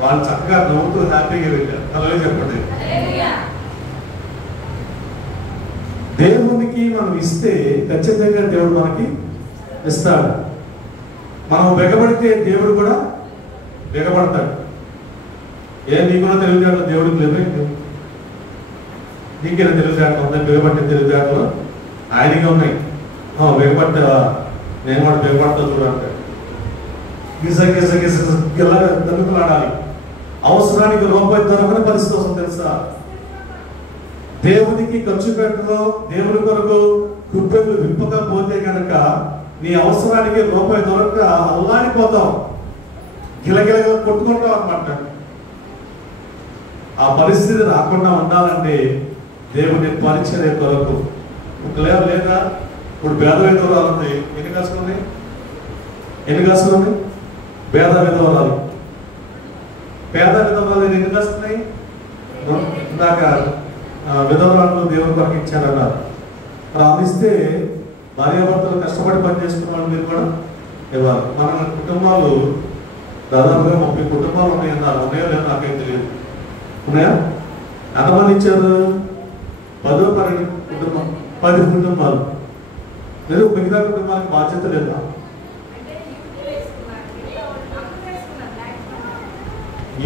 వాళ్ళు చక్కగా నవ్వుతూ హ్యాపీగా వెళ్ళారు. అలా చెప్పండి. దేవునికి మనం ఇస్తే ఖచ్చితంగా దేవుడు మనకి ఇస్తాడు. మనం బెగబడితే దేవుడు కూడా బెగబడతాడు. నీకు కూడా తెలివితేటలు దేవుడికి లేదు, నీకేనా తెలివితేటలు ఉన్నాయి? బెగబట్టే తెలివితేటలు ఆయనగా ఉన్నాయి. బెగబట్ట నేను కూడా బెగబడతా చూడంటాడు. ఇలా తనుకులాడాలి. అవసరానికి రూపాయి దొరకని పరిస్థితి వస్తుంది తెలుసా? దేవునికి ఖర్చు పెట్టడం, దేవుని కొరకు కుప్పెలు విప్పకపోతే కనుక నీ అవసరానికి రూపాయి దొరక అల్లాడిపోతావు, గిలగిలగా కొట్టుకుంటావు అన్నమాట. ఆ పరిస్థితి రాకుండా ఉండాలంటే దేవుని పరిచర్య కొరకు లేదా ఇప్పుడు పేద విధవరాలు ఉంది. ఎన్ని కాసుకున్నాయి? పేద విధవరాలు. పేద విధవరాలు ఎన్ని కాస్తున్నాయి? ఇందాక విధవరాలను దేవుని కొరకు ఇచ్చారన్నారు. మరి అందిస్తే భార్యాభర్తలు కష్టపడి పనిచేసుకున్న వాళ్ళు మీరు కూడా ఇవ్వాలి. మన కుటుంబాలు దాదాపుగా 30 కుటుంబాలు ఉన్నాయన్నారు. ఉన్నాయో లేదో నాకేం తెలియదు. ఉన్నాయా? ఎంతమంది ఇచ్చారు? 10 కుటుంబాలు. లేదు, మిగతా కుటుంబాలకు బాధ్యత లేదా?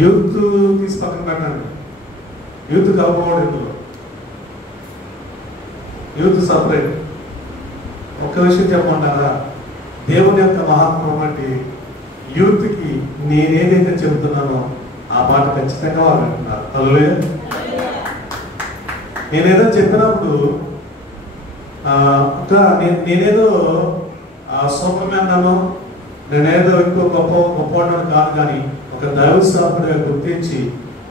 యూత్ తీసి పక్కన పెట్టండి. యూత్ కలపకూడదు ఇందులో. Youth separate. ఒక్క విషయం చెప్పమంటారా? దేవుని యొక్క మహాత్మ్యం బట్టి యూత్కి నేనేదైతే చెబుతున్నానో ఆ మాట ఖచ్చితంగా వాళ్ళు వింటున్నారు. హల్లెలూయా. నేనేదో చెప్పినప్పుడు నేనేదో సూపర్ మ్యాన్ అన్నాను, నేనేదో ఇంకో గొప్పవాడని కాదు. కానీ ఒక దైవ సేవకుడిగా గుర్తించి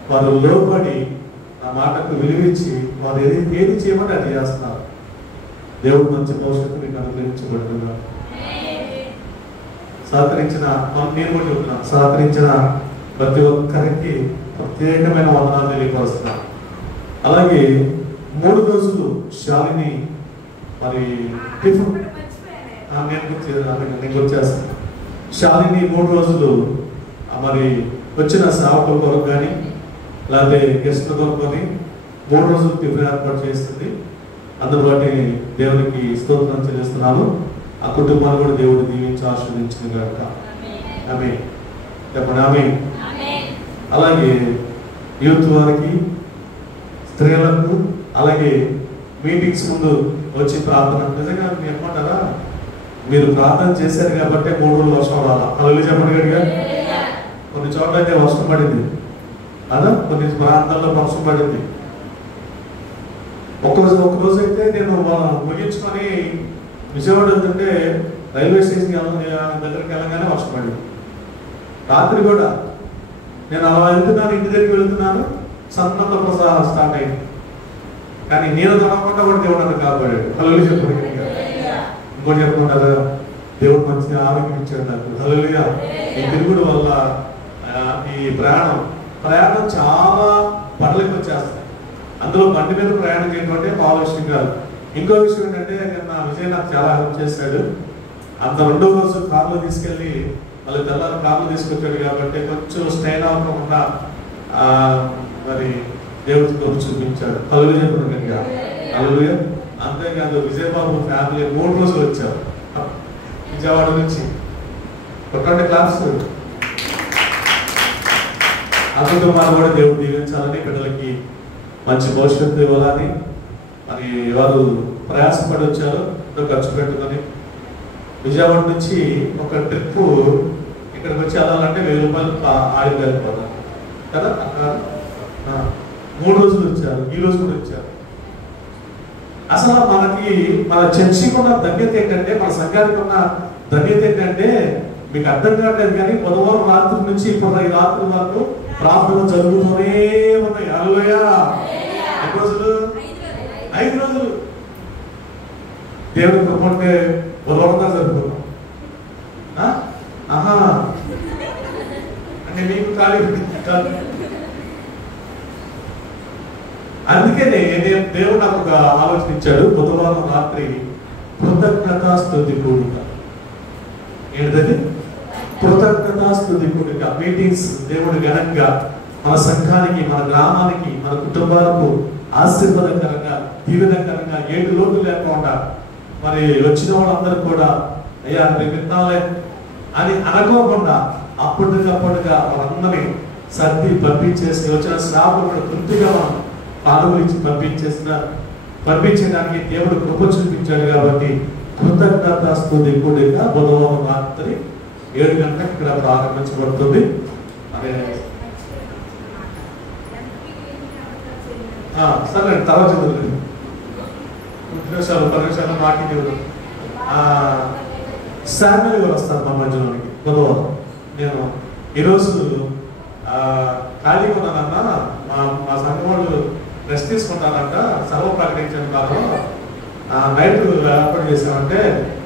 వారు లోబడి ఆ మాటకు విలువించి వారు ఏది చేయమంటే అది చేస్తున్నారు. దేవుడు మంచి భవిష్యత్తు మీకు అనుగ్రహించబడుతున్నా. సహకరించిన నేను కూడా చెప్తున్నా, సహకరించిన ప్రతి ఒక్కరికి ప్రత్యేకమైన వందనాలు తెలియపరుస్తున్నా. అలాగే 3 రోజులు శాలిని మరి టిఫిన్ నేను వచ్చేస్తాను. శాలిని 3 రోజులు మరి వచ్చిన సేవకుల కొరకు కానీ లేకపోతే గెస్టుల కొరకు కానీ 3 రోజులు టిఫిన్ ఏర్పాటు చేస్తుంది. అందులో బట్టి దేవునికి స్తోత్రం చెల్లిస్తున్నాను. ఆ కుటుంబాన్ని కూడా దేవుడు దీవించి ఆశీర్వదించింది కనుక ఆమేన్. చెప్పండి ఆమేన్. అలాగే యూత్ వారికి, స్త్రీలకు, అలాగే మీటింగ్స్ ముందు వచ్చి ప్రార్థన, నిజంగా మీరు ఏమంటారా, మీరు ప్రార్థన చేశారు కాబట్టి 3 రోజులు వర్షం రాలా. అలాగే చెప్పండి గట్టిగా. కొన్ని చోట్ల అయితే వర్షం పడింది అదా, కొన్ని ప్రాంతాల్లో వర్షం పడింది. ఒక రోజు అయితే నేను ముగించుకొని విజయవాడ వెళ్తుంటే రైల్వే స్టేషన్కి దగ్గరికి వెళ్ళగానే వర్షం పడింది. రాత్రి కూడా నేను అలా వెళ్తున్నాను, ఇంటి దగ్గరికి వెళ్తున్నాను, సన్నతో ప్రసాదం స్టార్ట్ అయింది. కానీ నేను తొడకుండా కూడా దేవుడు నన్ను కాపాడాడు. హల్లెలూయా చెప్పండి. ఇంకోటి చెప్పుకుంటారా, దేవుడు మంచిగా ఆరోగ్యం ఇచ్చాడు నాకు. హల్లెలూయా. ఈ తిరుగుడు వల్ల ఈ ప్రయాణం చాలా పడలేకి వచ్చేస్తాయి. అందులో బండి మీద ప్రయాణం చేయడం అంటే మామూలు విషయం కాదు. ఇంకో విషయం ఏంటంటే నా విజయ్ నాకు చాలా హెల్ప్ చేశాడు. అంత 2వ రోజు కార్లో తీసుకెళ్ళి మళ్ళీ తెల్లారి కార్లో తీసుకొచ్చాడు కాబట్టి కొంచెం స్ట్రెయిన్ అవ్వకుండా మరి దేవుడికి కొంచెం చూపించాడు. హల్లెలూయా చెప్పండి గట్టిగా. హల్లెలూయా. అంతేకాదు విజయబాబు ఫ్యామిలీ 3 రోజులు వచ్చారు విజయవాడ నుంచి. కొట్టండి క్లాస్. ఆ కుటుంబాన్ని కూడా దేవుడు దీవించాలని, బిడ్డలకి మంచి భవిష్యత్తు ఇవ్వాలని మరి వారు ప్రయాసపడి వచ్చారు. ఖర్చు పెట్టుకొని విజయవాడ నుంచి ఒక ట్రిప్ ఇక్కడికి వచ్చి వెళ్ళాలంటే 1000 రూపాయలు ఆయిల్ వెళ్ళిపోతారు కదా. 3 రోజులు వచ్చారు, ఈ రోజు కూడా వచ్చారు. అసలు మన చర్చికి ఉన్న ధన్యత ఏంటంటే, మన సంఘానికి ఉన్న ధన్యత ఏంటంటే మీకు అర్థం కావట్లేదు కానీ బుధవారం రాత్రి నుంచి ఇప్పుడు ఈ రాత్రి వరకు ప్రార్థన జరుగుతూనే ఉన్నాయి. హల్లెలూయా. ఎన్ని రోజులు? 5 రోజులు. దేవుడి కృపంటే బుధవారంగా జరుగుతున్నాం. అంటే మీకు ఖాళీ అందుకనే దేవుడు నాకు ఒక ఆలోచన ఇచ్చాడు. బుధవారం రాత్రి కృతజ్ఞతాస్తుతి కూడిక. ఏంటది? కృతజ్ఞతాస్తుతి కూడిక. మీటింగ్స్ దేవుడు ఘనంగా మన సంఘానికి, మన గ్రామానికి, మన కుటుంబాలకు ఆశీర్వాదకరంగా, దీవెనకరంగా, ఏడు లోటు లేకుండా మరి వచ్చిన వాళ్ళందరూ కూడా అయ్యా విన్నాలే అని అనుకోకుండా అప్పటికప్పటిగా వాళ్ళందరినీ సర్ది పంపించేసి వచ్చిన శ్రావకులు కూడా తృప్తిగా మనం పాల్గొలించి పంపించడానికి దేవుడు కృప చూపించాడు. కాబట్టి కృతజ్ఞతాస్తుతి కూడిక బుధవారం రాత్రి 7 గంటలకు ఇక్కడ ప్రారంభించబడుతుంది. అదే సరే తర్వాత చదువుతుంది 10 నిమిషాలు మాకి దేవుడు శామ్యుల్ గారు వస్తారు మా మధ్యలోనికి బుధవారం. నేను ఈరోజు ఖాళీగా ఉన్నానన్నా, మా సంఘం వాళ్ళు రెస్ట్ తీసుకుంటానంట, సెలవు ప్రకటించిన కాలం నైట్ ఏర్పాటు చేసామంటే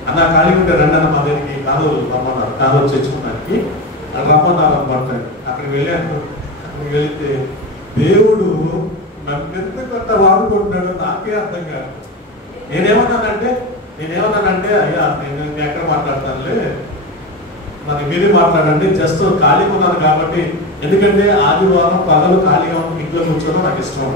అన్న ఖాళీ ఉంటే రండి అన్న మా దగ్గరికి కాలువలు రమ్మన్నారు. కాలువలు తెచ్చుకోవడానికి రమ్మన్నారు అనమాట. అక్కడికి వెళ్ళాను. అక్కడికి వెళితే దేవుడు ఎంత కొత్త వాడుకుంటున్నాడు నాకే అర్థం కాదు. నేనేమన్నానంటే అయ్యా నేను ఎక్కడ మాట్లాడతానులే, మరి మీరే మాట్లాడండి, జస్ట్ ఖాళీగా ఉన్నాను కాబట్టి. ఎందుకంటే ఆదివారం పగలు ఖాళీగా ఉన్న ఇంట్లో కూర్చోవడం నాకు ఇష్టం.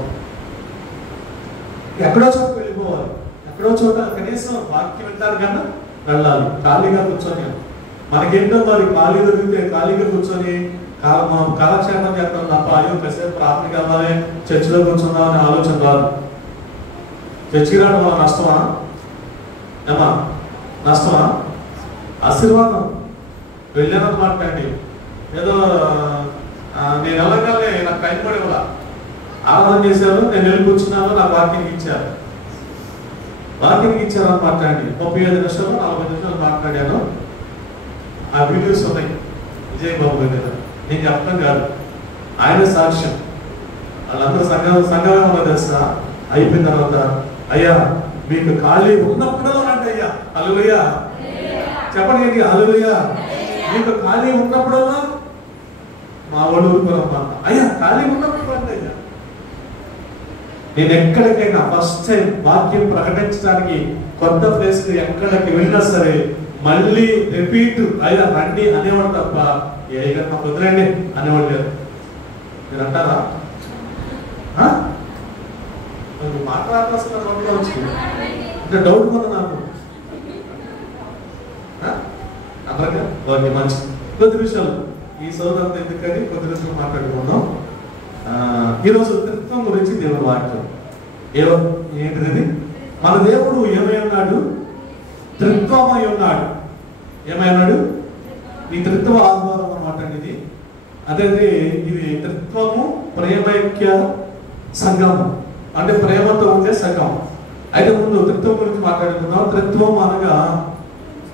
ఎక్కడో చోట వెళ్ళిపోవాలి, ఎక్కడో చోట కనీసం వాక్యం వింటారు కన్నా వెళ్ళాలి. ఖాళీగా కూర్చొని మనకేంటో మరి ఖాళీ దొరికితే ఖాళీగా కూర్చొని కాలక్షేపం చేస్తాం తప్ప అయ్యో కాసేపు ప్రార్థనకి వెళ్ళాలి, చర్చిలో కూర్చుందామని ఆలోచన రాదు. చర్చికి రావడం వల్ల నష్టమా? ఏమా నష్టమా? ఆశీర్వాదం. వెళ్ళానన్నమాట అండి. ఏదో నేను వెళ్ళగానే నాకు టైం కూడా ఇవ్వాల. ఆరాధన చేశాను, నేను వెళ్ళి కూర్చున్నాను, నాకు వాకింగ్ ఇచ్చారు అనమాట అండి. 35 నిమిషాలు 40 నిమిషాలు మాట్లాడాను. ఆ వీడియోస్ ఉన్నాయి విజయ్ బాబు గారి మీద. నేను చెప్పడం కాదు, ఆయన సాక్ష్యం. వాళ్ళందరూ సంఘమే ఉన్న తెలుసా. అయిపోయిన తర్వాత అయ్యా మీకు ఖాళీ ఉన్నప్పుడల్లా అంటే అయ్యా హల్లెలూయా చెప్పండి ఏంటి హల్లెలూయా. మీకు ఖాళీ ఉన్నప్పుడల్లా మా వాళ్ళు ఊరుకోరమ్మా అయ్యా ఖాళీ ఉన్నప్పుడు అంటే అయ్యా. నేను ఎక్కడికైనా ఫస్ట్ టైం వాక్యం ప్రకటించడానికి కొత్త ప్లేస్ ఎక్కడికి వెళ్ళినా సరే మళ్ళీ రిపీట్ అయ్యా రండి అనేవాడు తప్ప ఏ మాకు వదిలేండి అనేవాడు లేదు. మీరు అంటారా? మాట్లాడాల్సిన అంటే డౌట్ కూడా నాకు అందరికీ ఓకే మంచి కొద్ది విషయాలు ఈ సోదరులు ఎందుకని కొద్ది విషయాలు మాట్లాడుకుందాం. ఈరోజు త్రిత్వం గురించి దేవుని వాక్యం ఏంటిది? మన దేవుడు ఏమై ఉన్నాడు? త్రిత్వమై ఉన్నాడు. ఏమై ఉన్నాడు? ఈ త్రిత్వ ఆధారం అన్నమాట ఇది. అదే ఇది త్రిత్వము ప్రేమైక్య సంఘము అంటే ప్రేమతో ఉండే సంఘం. అయితే ముందు త్రిత్వం గురించి మాట్లాడుకుందాం. త్రిత్వం అనగా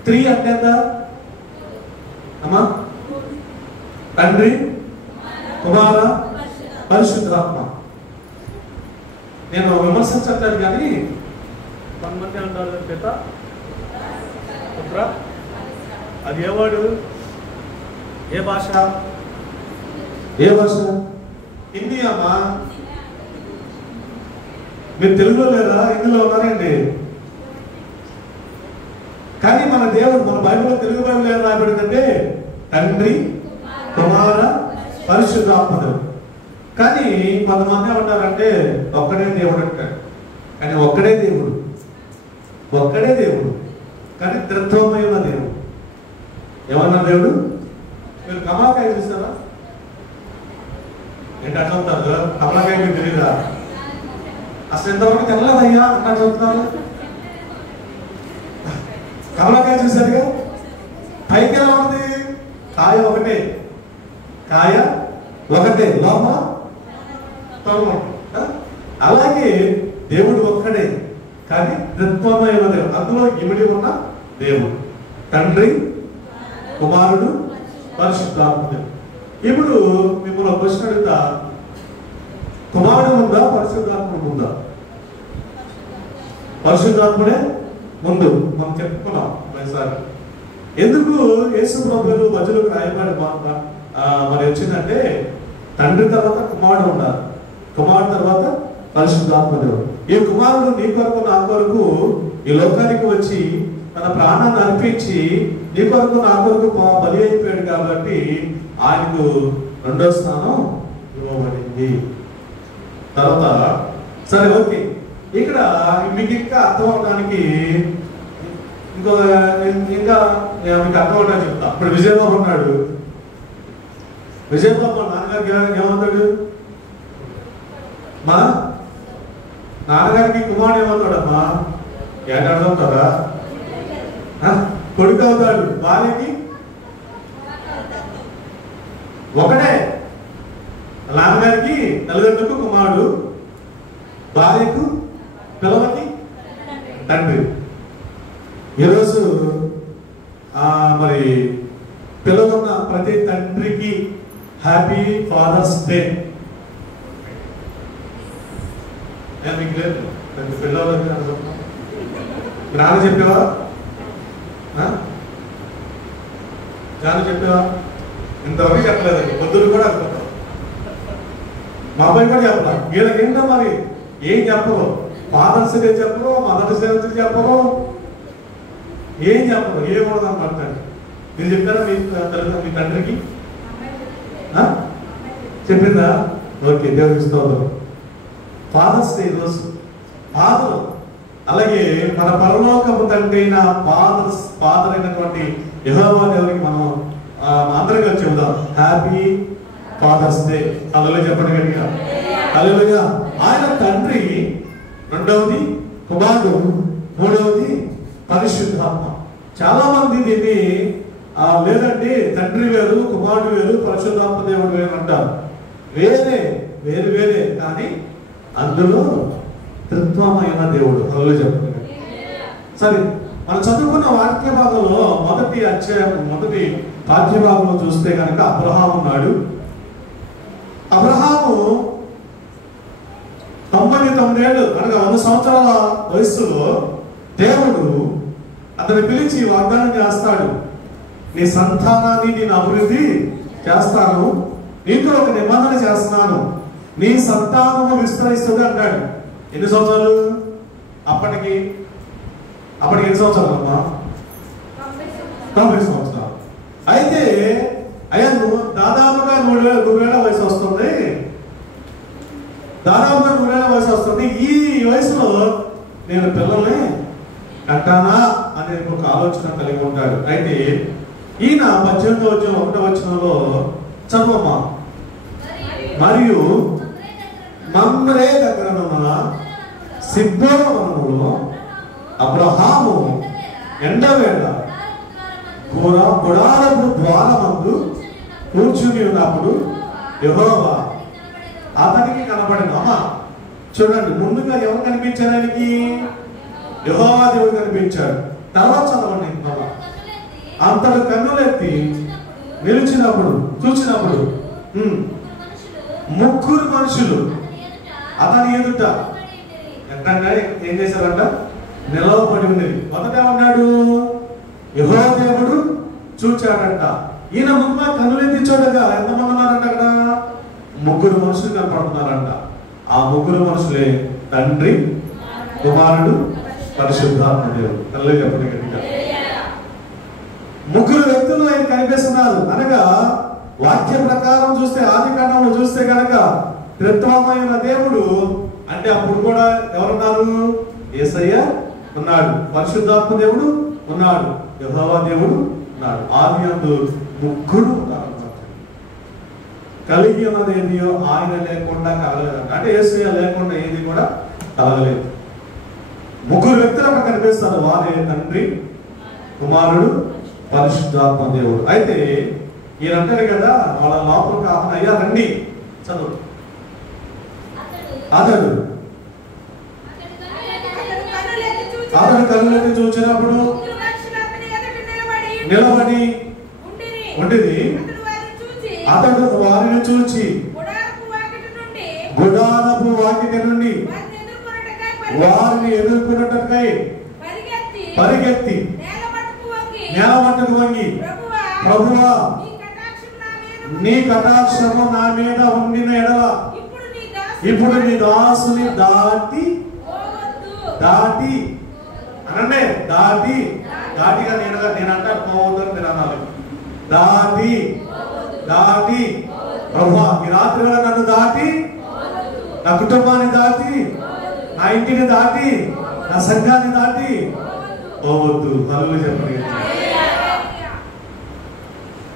త్రీ అంటే అమ్మా తండ్రి కుమార పరిశుద్ధాత్మ. నేను విమర్శించట్లేదు కానీ కొంతమంది అంటారు పిత పుత్ర అది ఏ వాడు ఏ భాష హిందీ అమ్మా. మీరు తెలుగులో లేదా హిందీలో ఉన్నారండి. కానీ మన దేవుడు మన బైబిల్లో తెలుగు బైబిల్ ఏం రాయబడిందంటే తండ్రి కుమార పరిశుద్ధాత్మ. కానీ కొంతమంది ఏమంటారంటే ఒక్కడే దేవుడు అంటారు. కానీ ఒక్కడే దేవుడు కానీ త్రిత్వమైన దేవుడు. ఏమన్నా దేవుడు? మీరు కమలాకాయ చూస్తారా? ఏంటి అట్లా ఉంటారు? కమలాకాయ మీకు తెలీదా? అసలు ఎంతవరకు తెల్లదయ్యా అట్లా చదువుతున్నారు. కమలాకాయ చూసారుగా? పైకి ఎలా ఉంది? కాయ ఒకటే లోపల తొలగ. అలాగే దేవుడు ఒక్కడే కానీ త్రిత్వమైన దేవుడు. అందులో ఇమిడి ఉన్న దేవుడు తండ్రి కుమారుడు పరిశుద్ధాత్మ. ఇప్పుడు మిమ్మల్ని క్వశ్చన్ అడుగుతా, కుమారుడు ఉందా పరిశుద్ధాత్మ ఉందా? పరిశుద్ధాత్ముడే ముందు మనం చెప్పుకున్నాం ఒకసారి. ఎందుకు యేసు ప్రభువు మధ్యలో రాయబడి మరి వచ్చిందంటే తండ్రి తర్వాత కుమారుడు ఉండాలి, కుమారుడు తర్వాత పరిశుద్ధాత్మ దేవుడు. ఈ కుమారుడు నీ కొరకు నా కొరకు ఈ లోకానికి వచ్చి తన ప్రాణాన్ని అర్పించి నీ కొరకు నా కొరకు బలి అయిపోయాడు కాబట్టి ఆయనకు రెండో స్థానం ఇవ్వబడింది. తర్వాత సరే ఓకే, ఇక్కడ మీకు ఇంకా అర్థం అవడానికి ఇంకా మీకు అర్థం అవడానికి చెప్తా. ఇప్పుడు విజయబాబు ఉన్నాడు. విజయబాబు నాన్నగారికి ఏమవుతాడు? మా నాన్నగారికి కుమారుడు ఏమవుతాడమ్మా? ఏంటి అర్థమవుతారా? కొడుకు అవుతాడు. భార్యకి ఒకటే. నాన్నగారికి తల్లిదండ్రులకు కుమారుడు, భార్యకు పిల్లలకి తండ్రి. ఈరోజు మరి పిల్లలున్న ప్రతి తండ్రికి హ్యాపీ ఫాదర్స్ డే. మీకు లేదు పిల్లలకి నాన్న చెప్పేవా? జాను చెప్పేవా? ఇంతవరకు చెప్పలేదండి. పొద్దులు కూడా అనుకుంటాం. మా అబ్బాయి కూడా చెప్పరా? వీళ్ళకి ఏంటో మరి ఏం చెప్పరు. ఫాదర్స్ డే చెప్పరు, మదర్స్ డే చెప్పరు, ఏం చెప్పరు. ఏమూడదు అనమాట. మీరు చెప్పారా మీ తండ్రికి? చెప్పిందా? ఓకే, దేవుడికి స్తోత్రం. ఫాదర్స్ డే రోజు ఫాదర్. అలాగే మన పరలోకపు తండ్రి అయిన ఫాదర్ అయినటువంటి యెహోవా దేవునికి మనం అందరం కలిసి చెబుదాం హ్యాపీ ఫాదర్స్ డే. హల్లెలూయా చెప్పండి గట్టిగా. హల్లెలూయా. ఆయన తండ్రి, రెండవది కుమారుడు, మూడవది పరిశుద్ధాత్మ. చాలా మంది దీన్ని లేదంటే తండ్రి వేరు, కుమారుడు వేరు, పరిశుద్ధాత్మ దేవుడు వేరు అంటారు. వేరే కానీ అందులో త్రిత్వమైన దేవుడు. హల్లెలూయా చెప్పండి. సరే, మనం చదువుకున్న వాక్య భాగంలో మొదటి పాఠ్య భాగంలో చూస్తే కనుక అబ్రహాము ఉన్నాడు. అబ్రహాము 90 109 ఏళ్ళు అనగా 100 సంవత్సరాల వయస్సులో దేవుడు అతన్ని పిలిచి వాగ్దానం చేస్తాడు. నీ సంతానాన్ని నేను అభివృద్ధి చేస్తాను, నీతో ఒక నిబంధన చేస్తున్నాను, నీ సంతానము విస్తరిస్తుంది అంటాడు. ఎన్ని సంవత్సరాలు? అప్పటికి ఎన్ని సంవత్సరాలు అమ్మా? 90 సంవత్సరాలు. అయితే అయ్యా నువ్వు దాదాపుగా 100 ఏళ్ల వయసు వస్తుంది, దాదాపుగా 100 ఏళ్ల వయసు వస్తుంది. ఈ వయసులో నేను పిల్లల్ని కంటానా అనే ఒక ఆలోచన కలిగి ఉంటాడు. అయితే ఈయన 18వ వచనంలో చదువమ్మా. మరియు మమ్రే దగ్గరనున్న సిద్ధోన వనములో అబ్రహాము ఎండవేళ గుడారపు ద్వారమందు కూర్చుని ఉన్నప్పుడు యెహోవా అతనికి కనబడిన. అమ్మా చూడండి, ముందుగా ఎవరు కనిపించారు ఆయనకి? యెహోవా దేవుడు కనిపించాడు. తర్వాత చదవండి. అంతడు కన్నులెత్తి నిలిచినప్పుడు చూసినప్పుడు ముగ్గురు మనుషులు అతని ఎదుట ఎక్కడంటే ఏం చేశారంట? నిలవబడి ఉన్నది. మొదట ఏమన్నాడు? యెహోవా దేవుడు చూచాడంట. ఈయన ముందు కన్నులెత్తి చూడగా ఎంతమంది ఉన్నారంట? అక్కడ ముగ్గురు మనుషులు కనపడుతున్నారంట. ఆ ముగ్గురు మనుషులే తండ్రి, కుమారుడు, పరిశుద్ధాత్మ దేవుడు. తల్లి చెప్పండి గట్టిగా. ముగ్గురు వ్యక్తులు ఆయన కనిపిస్తున్నారు. అనగా వాక్య ప్రకారం చూస్తే, ఆది కాండంలో చూస్తే కనుక త్రిత్వమైన దేవుడు అంటే అప్పుడు కూడా ఎవరున్నారు? యేసయ్య ఉన్నాడు, పరిశుద్ధాత్మ దేవుడు ఉన్నాడు, యెహోవా దేవుడు ఉన్నాడు. ఆది యందు ముగ్గురు ఉన్నారు. కలిగి ఉన్నది ఏదియో ఆయన లేకుండా కలగలేదు. అంటే యేసయ్య లేకుండా ఏది కూడా కలగలేదు. ముగ్గురు వ్యక్తులు అక్కడ కనిపిస్తారు. వారే తండ్రి, కుమారుడు, పరిశుద్ధాత్మ దేవుడు. అయితే ఈయన అంటారు కదా వాళ్ళ లోపల కాకుండా, అయ్యా రండి చదువు. అతడు కన్నులెత్తి చూచినప్పుడు నిలబడి ఉండేది. అతడు వారిని చూచి గుడారపు వాకిటి నుండి వారిని ఎదుర్కొన్నట్టుకై పరిగెత్తి నేల మట్టుకు వంగి, ప్రభువా నీ కటాక్షము నా మీద ఉండిన ఎడల ఇప్పుడు నీ దాసుని దాటి అనండి. దాటిగా నేను అంటాను పోవద్దని మీరు అనాలి. దాటి ప్రభువా ఈ రాత్రి వేళ నన్ను దాటి, నా కుటుంబాన్ని దాటి, నా ఇంటిని దాటి, నా సంఘాన్ని దాటి పోవద్దు. హల్లెలూయా చెప్పండి.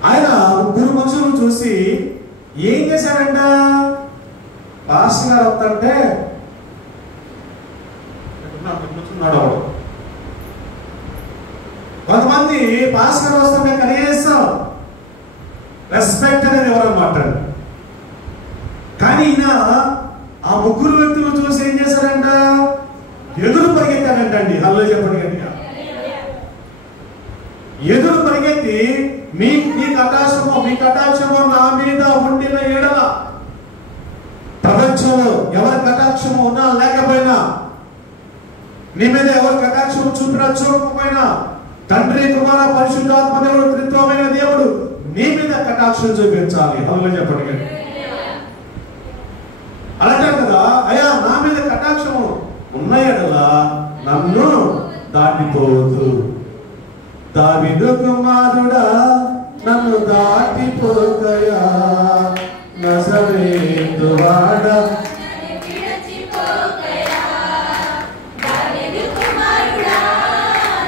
ఆయన ముగ్గురు మనుషులను చూసి ఏం చేశాడంట? పాస్టర్ గారు వస్తుంటే కొంతమంది పాస్టర్ గారు వస్తుంటే కనీసం రెస్పెక్ట్ అనేది ఎవరని మాట్లాడు. కానీ ఈయన ఆ ముగ్గురు వ్యక్తులు చూసి ఏం చేశారంట? ఎదురు పరిగెత్తాడంట అండి. హల్లెలూయా చెప్పండి గట్టిగా. ఎదురు పరిగెత్తి మీ కటాక్షము నా మీద ఉండిన ఎడల, ప్రపంచంలో ఎవరి కటాక్షము ఉన్నా లేకపోయినా, నీ మీద ఎవరి కటాక్షము చూపినా చూపకపోయినా, తండ్రి, కుమార, పరిశుద్ధాత్మ దేవుడు త్రిత్వమైన దేవుడు నీ మీద కటాక్షం చూపించాలి. హల్లెలూయా చెప్పండి. అలాంటారు కదా, అయ్యా నా మీద కటాక్షము ఉన్న ఎడల నన్ను దాటిపోవద్దు. దావీదు కుమారుడా నన్ను దాటిపోకయా, నజరేతు వాడా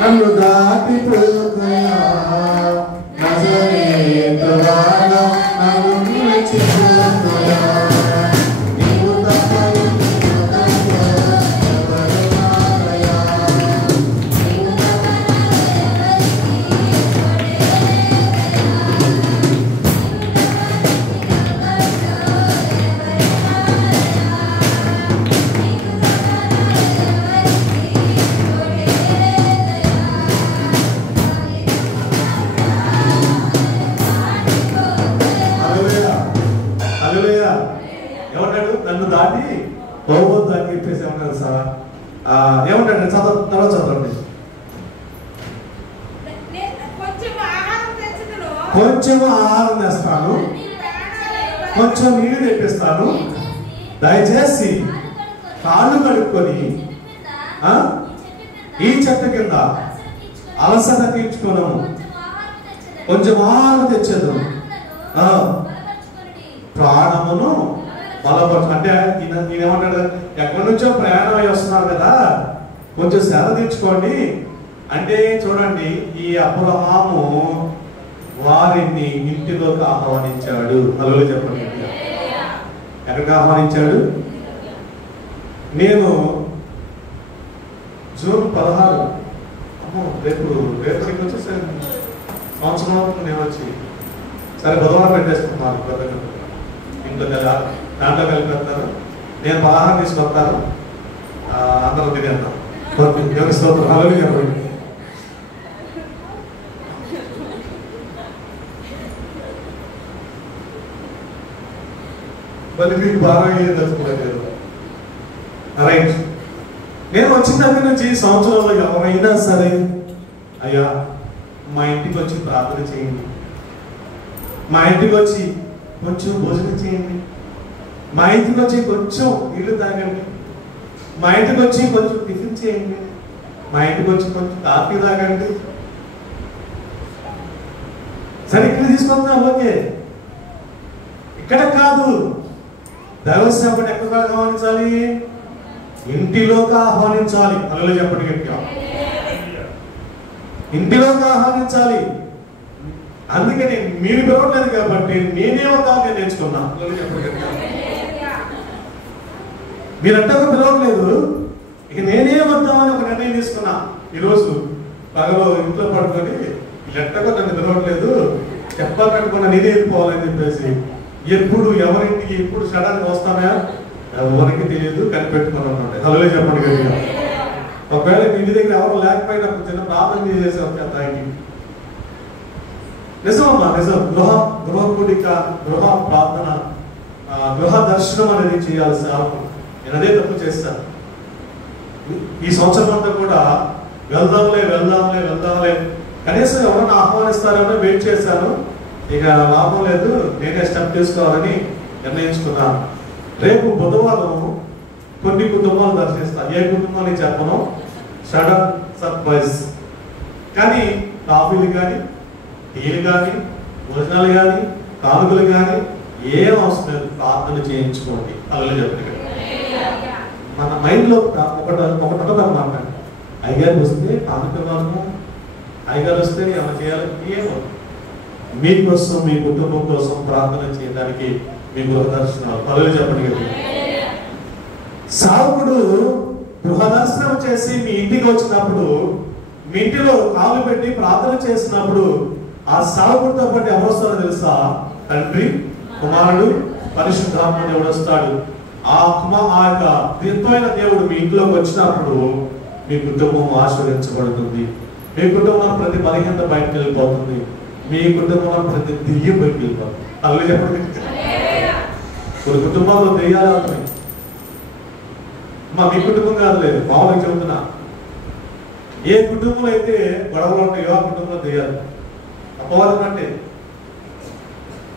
నన్ను దాటిపోకయా, నజరేతు వాడా నన్ను విడిచిపోకయా. చెప్పేసి ఏమన్నారు సార్ ఏమంటాడు తర్వాత చదవండి. కొంచెం ఆహారం తెస్తాను, కొంచెం నీళ్ళు తెప్పిస్తాను, దయచేసి కాళ్ళు కడుక్కొని ఈ చెట్టు కింద అలసట తీర్చుకున్నాము, కొంచెం ఆహారం తెచ్చదు, ప్రాణమును బలపరచు. అంటే ఈయనేమంటాడు, ఎక్కడి నుంచో ప్రయాణం అయి వస్తున్నారు కదా, కొంచెం శ్రద్ధ తీర్చుకోండి అంటే. చూడండి, ఈ అబ్రహాము వారిని ఇంటిలోకి ఆహ్వానించాడు. హలో చెప్పండి, ఎక్కడికి ఆహ్వానించాడు? నేను జూన్ 16 రేపటికి వచ్చేసాను, సంవత్సరం నేను వచ్చి సరే బుధవారం పెట్టేసుకున్నాను. ఇంట్లో దాంట్లో కలిపి పెడతాను, నేను 16 తీసుకొస్తాను, అందరూ తినేద్దాం. హలో చెప్పండి. మళ్ళీ మీకు బాగా తెలుసుకోలేదు. రైట్, నేను వచ్చిన దగ్గర నుంచి సంవత్సరంలో ఎవరైనా సరే అయ్యా మా ఇంటికి వచ్చి ప్రార్థన చేయండి, మా ఇంటికి వచ్చి కొంచెం భోజనం చేయండి, మా ఇంటికి వచ్చి కొంచెం నీళ్ళు తాగండి, మా ఇంటికి వచ్చి కొంచెం టిఫిన్ చేయండి, మా ఇంటికి వచ్చి కొంచెం కాఫీ తాగండి, సరే ఇక్కడ తీసుకొద్దాం, ఓకే. ఇక్కడ కాదు, దైవ సేవకుడు ఎక్కడ ఆహ్వానించాలి? ఇంటిలోకి ఆహ్వానించాలి. అలా చెప్పండి గట్టిగా, ఇంటిలోకి ఆహ్వానించాలి. అందుకని మీరు పిలవట్లేదు కాబట్టి నేనేమవుతావు నేను నేర్చుకున్నా. మీరంతా పిలవట్లేదు, ఇక నేనేమవుతామని ఒక నిర్ణయం తీసుకున్నా. ఈరోజు పగలో ఇంట్లో పడుకొని వీళ్ళెట్టగా నన్ను పిలవట్లేదు, చెప్పాలనుకున్నా నేనే వెళ్ళిపోవాలని చెప్పేసి ఎప్పుడు ఎవరింటికి ఎప్పుడు సడన్ వస్తానా ఎవరికి తెలియదు, కనిపెట్టుకుని ఉంటాయి. హలో చెప్పండి గట్టిగా. ఒకవేళ ఇంటి దగ్గర ఎవరు లేకపోయినా చిన్న ప్రార్థన చేసేసి వచ్చేస్తాయి. నిజమమ్మా, నిజం. గృహ కూడిక, గృహ ప్రార్థన, గృహ దర్శనం అనేది చేయాలి సార్. నేను అదే తప్పు చేస్తాను. ఈ సంవత్సరం అంతా కూడా వెళ్దాంలే కనీసం ఎవరన్నా ఆహ్వానిస్తారని వెయిట్ చేశాను. ఇక లాభం లేదు, నేనే స్టెప్ తీసుకోవాలని నిర్ణయించుకున్నాను. రేపు బుధవారం కొన్ని కుటుంబాలు దర్శిస్తాను. ఏ కుటుంబాన్ని చెప్పను, సడన్ సర్ప్రైజ్. కానీ కాఫీలు కానీ, టీలు కానీ, భోజనాలు కానీ, కానుకలు కానీ ఏం అవసరం లేదు, ప్రార్థన చేయించుకోండి. అలా చెప్పండి. మన మైండ్లో ఒకటన్నమాట, అయ్యగారు వస్తే కానుక వాళ్ళము, అయ్యగారు వస్తే ఏమైనా చేయాలి, ఏమో మీకోసం మీ కుటుంబం కోసం ప్రార్థన చేయడానికి మీ గృహ దర్శనాలు. పనులు చెప్పండి కదా. సావుకుడు గృహ దర్శనం చేసి మీ ఇంటికి వచ్చినప్పుడు, మీ ఇంటిలో కాలు పెట్టి ప్రార్థన చేసినప్పుడు ఆ సావుకుడితో పాటు ఎవరు వస్తారో తెలుసా? తండ్రి, కుమారుడు, పరిశుద్ధాత్మ దేవుడు వస్తాడు. ఆ యొక్క దివ్యమైన దేవుడు మీ ఇంట్లోకి వచ్చినప్పుడు మీ కుటుంబం ఆశీర్వదించబడుతుంది. మీ కుటుంబం ప్రతి బలహీనత బయటకు వెళ్ళిపోతుంది. మీ కుటుంబం ప్రతి దెయ్యం బయటకు వెళ్ళిపోతుంది. అల్లు చెప్పండి. కొన్ని కుటుంబాల్లో దెయ్యాలు అవుతున్నాయి. మీ కుటుంబం కాదు, లేదు మామూలుగా చెబుతున్నా. ఏ కుటుంబంలో అయితే గొడవలు ఉంటాయో ఆ కుటుంబంలో దెయ్యాలు, అపవాదం అంటే.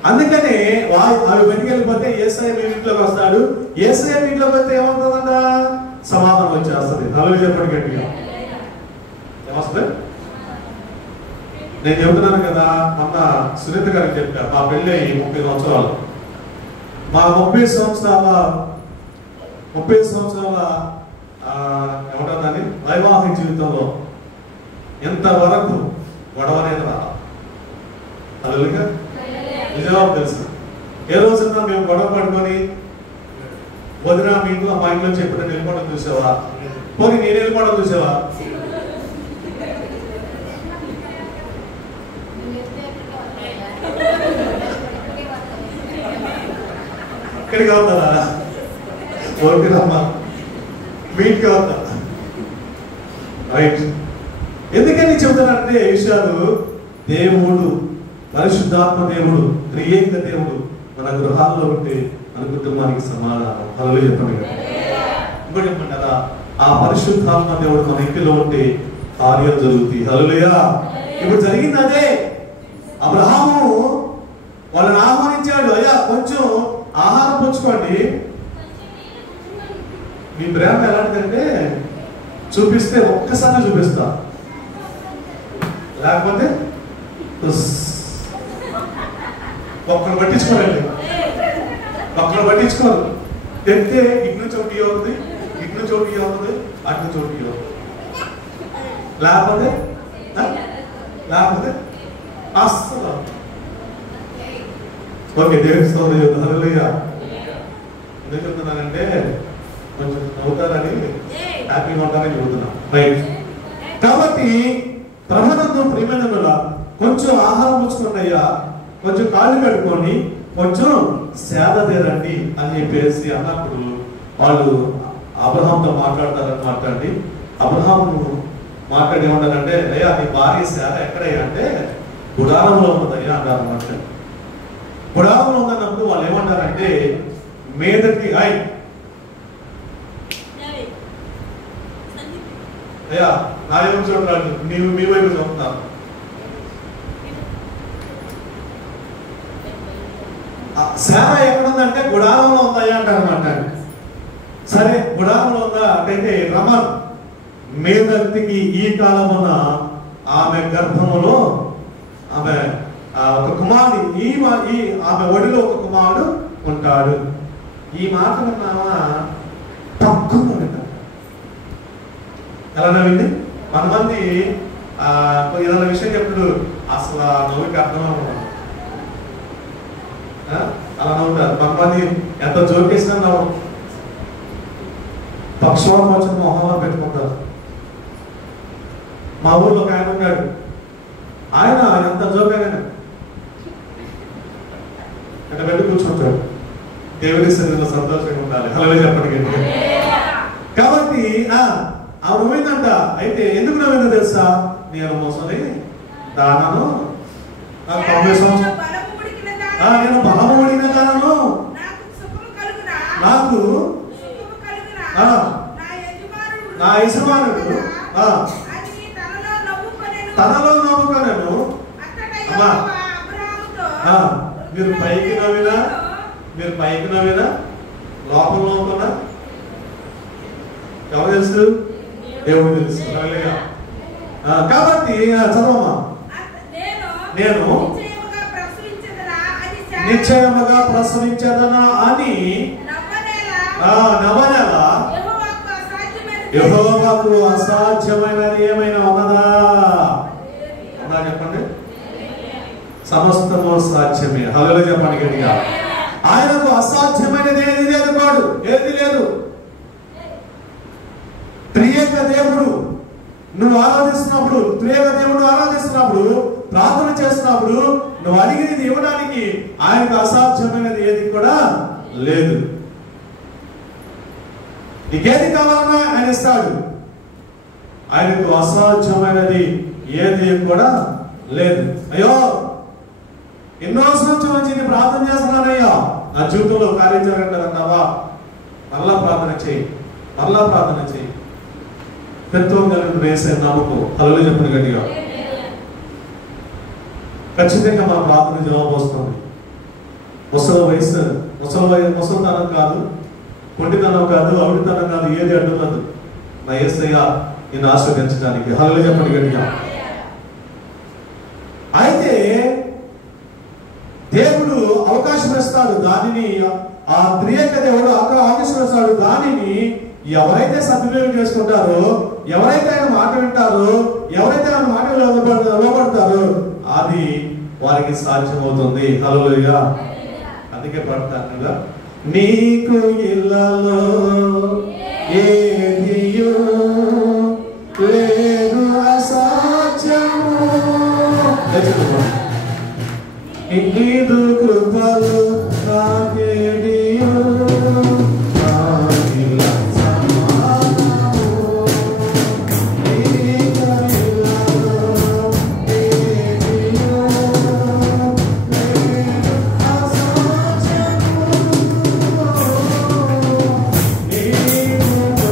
అందుకని అవి బయటికి వెళ్ళిపోతే యేసయ్య మీ ఇంట్లోకి వస్తాడు. యేసయ్య మీ ఇంట్లోకి వస్తే ఏమవుతుందంట? సమాధానం వచ్చేస్తుంది. నలుగురు చెప్పండి గట్టిగా. ఏమొస్తుంది? నేను చెబుతున్నాను కదా, మొన్న సునీత గారికి చెప్పా, మా పెళ్ళి 30 సంవత్సరాలు. మా 30 సంవత్సరాల ఏమంటుందని వైవాహిక జీవితంలో ఎంతవరకు గొడవ అనేది రాలా. అలా నిజవాబు తెలుసు. ఏ రోజున మేము గొడవ పడుకొని వదిన మీ ఇంట్లో మా ఇంట్లో చెప్పిన వెళ్ళిపోవడం చూసావా? పోనీ నేను వెళ్ళిపోవడం చూసావా? ఇక్కడికి అవుతారా? ఓకేనమ్మా, మీ ఇంటికి అవుతా. రైట్. ఎందుకని చెబుతానంటే ఈ విషయాలు, దేవుడు పరిశుద్ధాత్మ దేవుడు, త్రియేక దేవుడు మన గృహాల్లో ఉంటే మన కుటుంబానికి సమాధానం. హల్లెలూయా చెప్పండి. ఇంకోటి చెప్పండి కదా, ఆ పరిశుద్ధాత్మ దేవుడు మన ఇంటిలో ఉంటే కార్యం జరుగుతాయి. హల్లెలూయా. ఇప్పుడు జరిగింది అదే. అబ్రహాము వాళ్ళని ఆహ్వానించాడు, అయ్యా కొంచెం ఆహారం పుచ్చుకోండి. మీ ప్రేమ ఎలాంటిదంటే చూపిస్తే ఒక్కసారి చూపిస్తా, లేకపోతే ఒక్కరు పట్టించుకోరండి, ఒక్కరు పట్టించుకోరు. తెస్తే ఇటు నుంచి ఒకటి అవుతుంది, ఇటు నుంచి ఒకటి అవుతుంది, అటు నుంచి ఒకటి అవుతుంది, లేకపోతే అస్సలు. ఓకే, దేవుడి స్తోత్రం చెప్తాను. హల్లెలూయా. ఎందుకు చెప్తున్నానంటే కొంచెం నవ్వుతారని, హ్యాపీగా ఉంటారని చెబుతున్నా. రైట్. కాబట్టి ప్రభునందు ప్రియమైన వల్ల కొంచెం ఆహారం పుచ్చుకోండి అయ్యా, కొంచెం కాళ్ళు కట్టుకొని కొంచెం సేద తీరండి అని చెప్పేసి అన్నప్పుడు వాళ్ళు అబ్రహాంతో మాట్లాడతారనమాట అండి. అబ్రహాం మాట్లాడి ఏమంటారంటే, అయ్యా నీ భార్య సేద ఎక్కడయ్యా అంటే గుడారంలో ఉందయ్యా అంటారు అనమాట. గుడారంలో ఉందన్నప్పుడు వాళ్ళు ఏమంటారంటే మీదకి అయ్యా నా వైపు చూడాలి, నీవు మీ వైపు చూపుతాను. సేవ ఎక్కడుందంటే గుడారంలో ఉందయ్యా అంటారు అనమాట. సరే గుడారంలో ఉందా అంటే రమన్ మీదకి ఈ కాలమున ఆమె గర్భములో ఆమె ఒక కుమారుడు, ఆమె ఒడిలో ఒక కుమారుడు ఉంటాడు. ఈ మాట విన్నామా తక్కువ వింటారు. ఎలా నవ్వింది? కొంతమంది ఏదైనా విషయం చెప్పుడు అసలు ఆ నవ్వుకి అర్థం అలా నవ్వుతారు. కొంతమంది ఎంత జోకేసినా నవ్వు, పక్షవాతం వచ్చిన మొహంలో పెట్టుకుంటారు. మా ఊర్లో ఒక ఆయన ఉన్నాడు, ఆయన ఎంత జోకైనా అంటే వెళ్ళి కూర్చుంటాడు. దేవుడి సన్నిధిలో సంతోషంగా ఉండాలి. హల్లెలూయా చెప్పండి. కాబట్టి ఆ నవ్విందంట. అయితే ఎందుకు నవ్విందో తెలుసా? నేను మోసలి దానను, నాకు 90 సంవత్సరం, నేను బలము ఉడికిన దానను, నాకు నా యజమానుడు తనలో నవ్వుకొనెను. అమ్మా మీరు పైకి నవ్వినా లోపల నవ్వుకున్నా ఎవరు తెలుసు? దేవుడు తెలుసు. కాబట్టి చదవమ్మా. నేను నిశ్చయముగా ప్రసవించదనా అని నవనెల యెహోవాకు అసాధ్యమైనది ఏమైనా ఉన్నదా? అన్నా చెప్పండి. సమస్తము సాధ్యమే. హల్లెలూయా చెప్పండి గట్టిగా. ఆయనకు అసాధ్యమైనది ఏది లేదు, కాదు ఏది లేదు. త్రియేక దేవుడు నువ్వు ఆరాధిస్తున్నప్పుడు, త్రియేక దేవుడు ఆరాధిస్తున్నప్పుడు, ప్రార్థన చేస్తున్నప్పుడు నువ్వు అడిగినది ఇవ్వడానికి ఆయనకు అసాధ్యమైనది ఏది కూడా లేదు. నీకేది కావాలన్నా ఆయన ఇస్తాడు. ఆయనకు అసాధ్యమైనది ఏది కూడా లేదు. అయ్యో ఎన్నో సంవత్సరాల నుంచి నేను ప్రార్థన చేస్తున్నానయ్యా, నా జీవితంలో కార్యం జరగట్లేదన్నావా? మరలా ప్రార్థన చేయి, మరలా ప్రార్థన చేయి. వేసే నమ్మకం. హల్లెలూయా చెప్పండి గట్టిగా. ఖచ్చితంగా మన ప్రార్థన జవాబు వస్తుంది. ముసలితనం కాదు, కొండితనం కాదు, అవిడితనం కాదు, ఏది అడ్డులేదు నా యేసయ్య నిన్ను ఆశీర్వదించడానికి. హల్లెలూయా చెప్పండి గట్టిగా. అయితే దేవుడు అవకాశం ఇస్తాడు, దానిని ఆ త్రియేక దేవుడు అవకాశం ఇస్తాడు. దానిని ఎవరైతే సద్వినియోగం చేసుకుంటారో, ఎవరైతే ఆయన మాట వింటారో, ఎవరైతే ఆయన మాట లోపడతారో అది వారికి సాధ్యమవుతుంది. హల్లెలూయా. అందుకే పడతాను కదా, నీకు ఇళ్ళలో ఏదియు లేదు అసాధ్యము, నీదు కృపలు నాకేదియు నీకు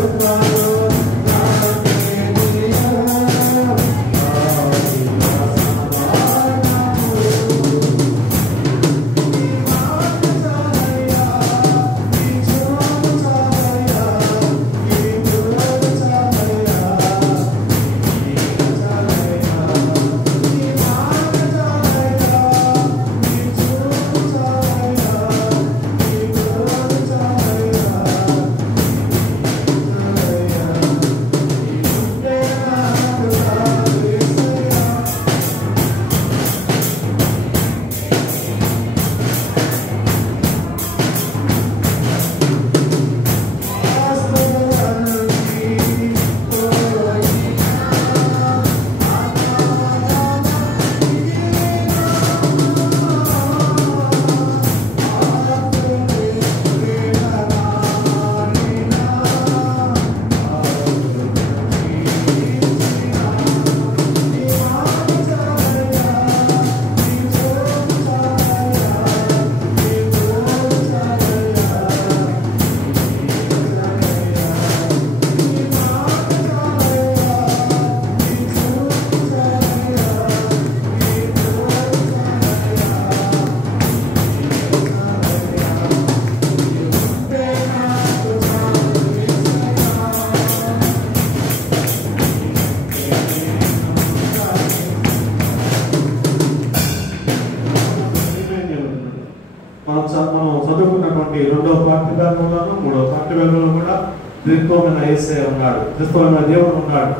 పార్టీ బ్యాగ్లోనూ 3వ పార్టీ బ్యాగ్లో కూడా త్రిత్వమైన యేసయ్య ఉన్నాడు, త్రిత్వమైన దేవుడు ఉన్నాడు.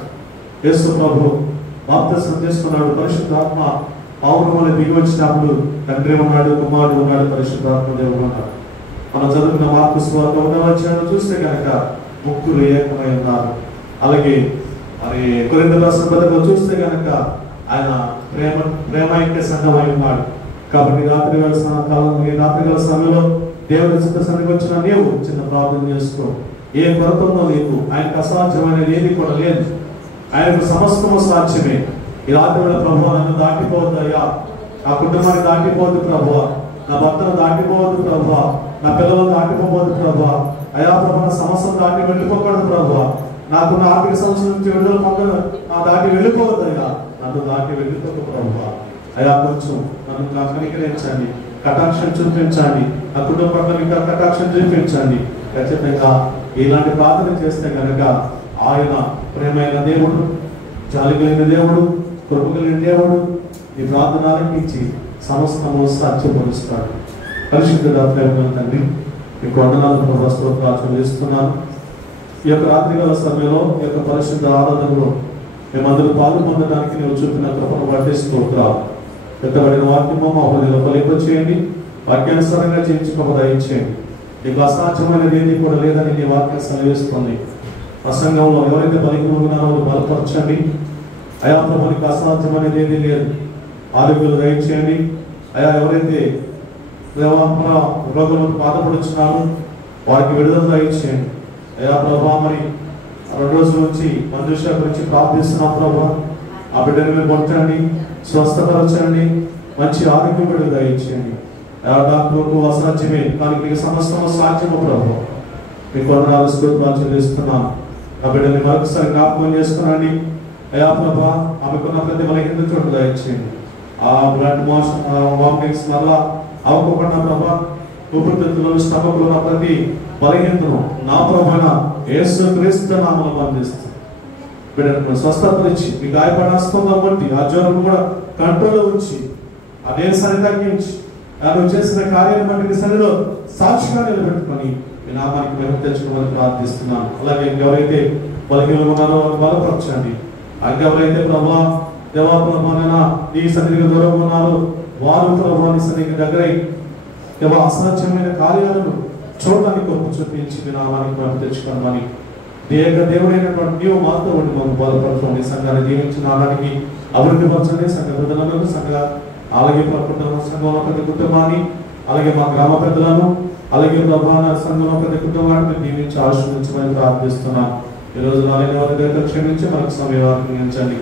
యేసు ప్రభు బాప్తిసం తీసుకున్నాడు, పరిశుద్ధాత్మ పౌర్ణములు దిగి వచ్చినప్పుడు తండ్రి ఉన్నాడు, కుమారుడు ఉన్నాడు, పరిశుద్ధాత్మ దేవుడు ఉన్నాడు. మనం చదువుకున్న మార్కు సువార్త 1వ అధ్యాయంలో చూస్తే కనుక ముగ్గురు ఏకమై ఉన్నారు. అలాగే మరి కొరింథీ రాసిన పత్రికలో చూస్తే కనుక ఆయన ప్రేమైక్య సంఘమై ఉన్నాడు. కాబట్టి రాత్రివేళ సమయంలో దేవుడి చిత్త సన్నిధికి వచ్చిన నీవు చిన్న ప్రార్థన చేసుకో. ఏ కొరతలో నీకు ఆయనకు అసాధ్యమైనది ఏది కూడా లేదు. ఆయనకు సమస్తము సాధ్యమే. ఈ రాత్రి వేళ ప్రభువా నన్ను దాటిపోవద్దయ్యా, నా కుటుంబాన్ని దాటిపోవద్దు ప్రభువా, నా భర్తను దాటిపోవద్దు ప్రభువా, నా పిల్లలను దాటిపోవద్దు ప్రభువా, అయా ప్రభు నా సమస్యను దాటి వెళ్ళిపోకూడదు ప్రభువా, నాకున్న ఆర్థిక సంవత్సరం నుంచి విడుదల పొందను నా దాటి వెళ్ళిపోవద్దయ్యా, నన్ను దాటి వెళ్ళిపోక ప్రభువా, అయా కొంచెం నన్ను కనికరించండి, కటాక్షం చూపించండి, నా కుటుంబంలో ఇంకా కటాక్షం చూపించండి. ఖచ్చితంగా ఇలాంటి ప్రార్థన చేస్తే కనుక ఆయన ప్రేమైన దేవుడు, జాలి కలిగిన దేవుడు, కృప కలిగిన దేవుడు ఈ ప్రార్థన ఆలకించి సమస్తము సాధ్యపరుస్తాడు. పరిశుద్ధుడా ప్రేమ తండ్రి, మీకు వందనాలు స్తోత్రాలు చెల్లిస్తున్నాను. ఈ యొక్క రాత్రికాల సమయంలో ఈ యొక్క పరిశుద్ధ ఆరాధనలో మేమందరూ పాలు పొందడానికి నేను చూపిన కృపను బట్టి స్తోత్రాలు. ఎత్తబడిన వాక్యము మా హృదయంలో ఫలింపచేయండి, వాక్యానుసారంగా చేయించుకోక దయచేయండి. నీకు అసాధ్యమైనది ఏది కూడా లేదని నీ వాక్యం సెలవిస్తుంది. ఆ సంఘంలో ఎవరైతే బలికి ఉన్నారో వాళ్ళు బలపరచండి. అయా ప్రభు నీకు అసాధ్యమైనది ఏది లేదు, ఆరోగ్యాలు దయచేయండి. అయా ఎవరైతే రోగులకు బాధపడుచున్నారో వారికి విడుదల దయచేయండి. అయా ప్రభా మరి 2 రోజుల నుంచి మంజుష గురించి ప్రార్థిస్తున్నాం ప్రభా, ఆ బిడ్డని మీరు కొట్టండి, స్వస్థపరచండి, మంచి ఆరోగ్యం బిడ్డలు దయచేయండి. డాక్టర్కు అసాధ్యమే కానీ మీకు సమస్తము సాధ్యము ప్రభు. మీకు వందనాలు స్తోత్రాలు చెల్లిస్తున్నాను. ఆ బిడ్డని మరొకసారి జ్ఞాపకం చేసుకున్నాండి. అయా ప్రభా ఆమెకున్న ప్రతి బలహీనత చోటు దయచేయండి. ఆ బ్లడ్ వామిటింగ్స్ వల్ల అవ్వకుండా ప్రభా, ఊపిరితిత్తులు స్టమక్లో ఉన్న ప్రతి బలహీనతను నా ప్రభువైన యేసుక్రీస్తు నామములో బంధిస్తుంది. బిడ్డను స్వస్థపరిచి మీ గాయపడిన హస్తంలో బట్టి ఆ జ్వరం కూడా కంట్రోల్లో ఉంచి ఆ నీరసాన్ని తగ్గించి నువ్వు చేసిన కార్యాన్ని బట్టి సరిలో సాక్షిగా నిలబెట్టుకొని మీ నామానికి మేము తెచ్చుకోవాలని ప్రార్థిస్తున్నాను. అలాగే ఎవరైతే బలహీనంగా ఉన్నారో వాళ్ళు బలపరచండి. ఎవరైతే ప్రభా దేవా ప్రభానైనా నీ సన్నిధికి దూరంగా ఉన్నారో వారు ప్రభా నీ సన్నిధికి దగ్గరై దేవా అసాధ్యమైన కార్యాలను చూడడానికి కొరకు చూపించి మీ నామానికి మేము తెచ్చుకోమని దేవుడైనటువంటి నీవు మాతో ఉండి మమ్మల్ని బలపరచండి. సంఘాన్ని దీవించిన నామానికి అభివృద్ధి పరచండి. సంఘ పెద్దలను సంఘ అలాగే కుటుంబ సంఘంలో ప్రతి కుటుంబాన్ని, అలాగే మా గ్రామ పెద్దలను, అలాగే ప్రభావ సంఘంలో ప్రతి కుటుంబాన్ని దీవించి ఆశీర్వదించమని ప్రార్థిస్తున్నాను. ఈ రోజు నాలుగు వారి క్షమించి మనకు సమయాన్ని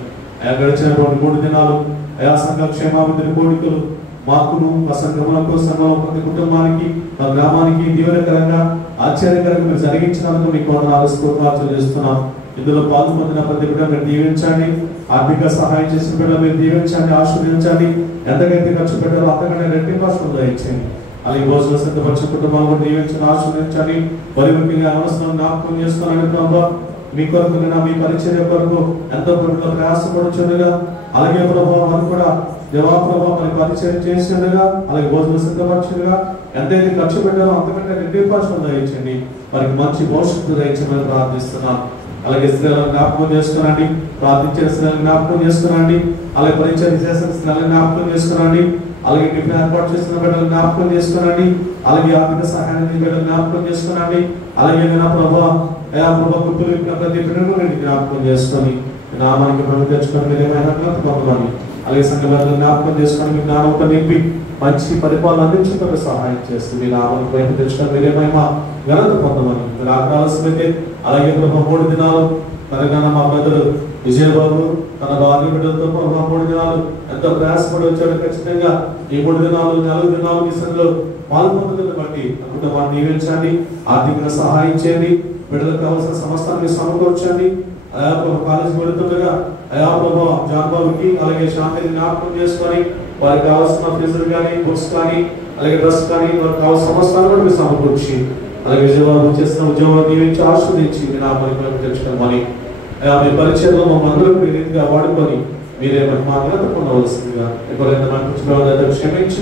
గడిచినటువంటి 3 దినాలు అయా సంఘ క్షేమాభివృద్ధి కోరికలు మాకును మా సంఘములకు సంఘంలో ప్రతి కుటుంబానికి మా గ్రామానికి దీవెనకరంగా ఆశ్చర్యకరంగా మీరు జరిగించినందుకు మీకు వందనాలు స్తోత్రాలు చెల్లిస్తున్నాం. ఇందులో పాల్పొందిన ప్రతి బిడ్డ మీరు దీవించండి, ఆర్థిక సహాయం చేసిన బిడ్డ మీరు దీవించండి, ఆశీర్వదించండి. ఎంతకైతే ఖర్చు పెట్టాలో అంతకంటే రెట్టింపు ఆశీర్వాదం ఇచ్చేయండి. అలాగే భోజనం సిద్ధపరిచిన కుటుంబాలు కూడా దీవించండి, ఆశీర్వదించండి. మరి ముఖ్యంగా అవసరం జ్ఞాపకం చేసుకోవాలని ప్రభావ మీ కొరకు మీ పరిచర్య కొరకు ఎంతో కొరకు ప్రయాసపడుచుండగా, అలాగే ప్రభావ వారు కూడా దేవా ప్రభావ మరి పరిచయం చేసిండగా, అలాగే భోజనం సిద్ధపరచుగా ఎంతైతే ఖర్చు పెట్టారో అంతకంటే రెట్టింపు ఆశీర్వాదం ఇచ్చండి. వారికి మంచి భవిష్యత్తు దయచేయమని ప్రార్థిస్తున్నాను. అలాగే స్త్రీలను జ్ఞాపకం చేసుకురండి, ప్రార్థించే స్త్రీలను జ్ఞాపకం చేసుకురండి, అలాగే పరిచయం చేసిన స్త్రీలను జ్ఞాపకం చేసుకురండి, అలాగే టిఫిన్ ఏర్పాటు చేసిన బిడ్డలు జ్ఞాపకం చేసుకురండి, అలాగే ఆర్థిక సహాయాన్ని బిడ్డలు జ్ఞాపకం చేసుకురండి. అలాగే నా ప్రభా అయా ప్రభా గుర్తులు ప్రతి బిడ్డను నేను జ్ఞాపకం చేసుకొని నామానికి మనం తెచ్చుకొని మీరు ఏమైనా పొందమని, అలాగే సంఘ బిడ్డలు జ్ఞాపకం చేసుకొని మీ జ్ఞానంతో నింపి మంచి పరిపాలన అందించుకుంటే సహాయం చేస్తుంది. మీ నామానికి వైపు తెచ్చుకొని మీరు ఏమైనా ఘనత పొందమని మీరు ఆగ్రహాలమైతే. అలాగే ప్రభా 3 దినాలు తెలంగాణ మా బ్రదరు విజయబాబు తన భార్య బిడ్డలతో ప్రభా 3 దినాలు ఎంతో ప్రయాసపడి వచ్చాడు. ఖచ్చితంగా ఈ 3 దినాలు 4 దినాలు మీ సంఘంలో పాల్పొందుతున్న బట్టి కుటుంబాన్ని దీవించండి, ఆర్థికంగా సహాయం చేయండి, బిడ్డలకు కావాల్సిన సమస్తాన్ని సమకూర్చండి. అయా ప్రభా కాలేజీ వెళుతుండగా అయా ప్రభా జాన్బాబుకి అలాగే శాంతిని జ్ఞాపకం చేసుకొని వారికి కావాల్సిన ఫీజులు కానీ బుక్స్ కానీ అలాగే డ్రెస్ కానీ వారికి కావాల్సిన సమస్తాన్ని కూడా మీరు సమకూర్చి, అలాగే విజయబాబు చేసిన ఉద్యోగం దీవించి ఆస్వాదించి మీ నామానికి తెచ్చుకోమని, మీ పరిచయంలో మమ్మల్ని మీ రీతిగా వాడుకొని మీరే మా ఘనత పొందవలసిందిగా ఎవరైనా క్షమించి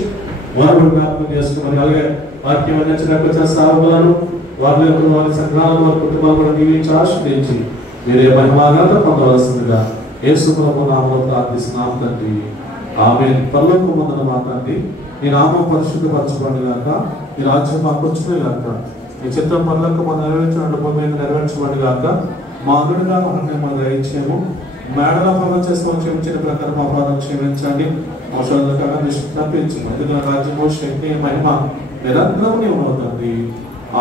వారు జ్ఞాపకం చేసుకోమని, అలాగే వాక్యం అందించిన సేవకులను వారి యొక్క వారి సంఘాలను వారి కుటుంబాలను కూడా దీవించి ఆశ్రయించి మీరే మహిమాఘాత పొందవలసిందిగా యేసు ప్రభువు నామములో ప్రార్థిస్తున్నాం తండ్రి. ఆమేన్. పరలోకమందున మా తండ్రి, నీ నామం పరిశుద్ధపరచబడును గాక, నీ రాజ్యం మాకు వచ్చును గాక, నీ చిత్తం పరలోకమందు నెరవేర్చినట్టు భూమి మీద నెరవేర్చబడును గాక. మా అదుడుగా మనం దయచేయము, మేడల పనులు చేస్తామని క్షమించిన ప్రకారం మా పాదం క్షమించండి, మోసాలుగా దృష్టి తప్పించండి. ఎందుకంటే రాజ్యము శక్తి మహిమ నిరంతరం నీవు అవుతుంది.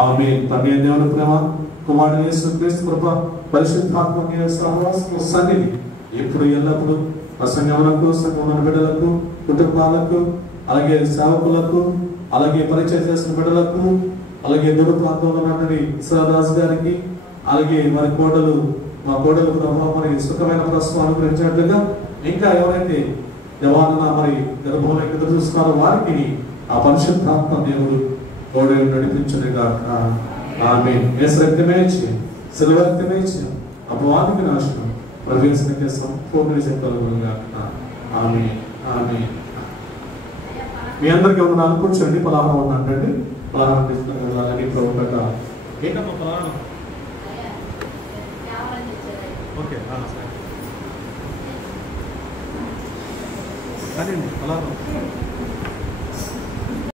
ఆమేన్. తండ్రి దేవుని ప్రేమ, కుమారుడు యేసుక్రీస్తు కృప, పరిశుద్ధాత్మ సహవాసము సన్నిధి ఇప్పుడు ఎల్లప్పుడు ప్రసంగములకు, సంఘమున బిడ్డలకు, కుటుంబాలకు, అలాగే సేవకులకు, అలాగే పరిచయం చేసిన బిడ్డలకు, అలాగే దూర ప్రాంతంలో ఉన్నటువంటి ఇస్రాదాస్ గారికి, అలాగే మరి కోడలు మా కోడలు ప్రభావ మరి సుఖమైన ప్రస్తుతం అనుగ్రహించినట్లుగా ఇంకా ఎవరైతే జవానున మరి గర్భంలో ఎదురు చూస్తున్నారో వారికి ఆ పరిశుద్ధాత్మ దేవుడు తోడు నడిపించునుగా. ఆమేన్. యేసు రక్తమే చేయం, శిలువ రక్తమే చేయం, అపవాదికి నాశనం, ప్రవేశించే సంపూర్ణ విజయం కలుగునుగా. ఆమేన్. ఆమేన్. మీ అందరికీ వందనాలు. కూర్చోండి. పలహారం ఉందంటండి, పలహారం తీసుకుని వెళ్ళాలని ప్రభు పెట్ట. ఏంటమ్మా పలహారం? ఓకే, సరే. పలహారం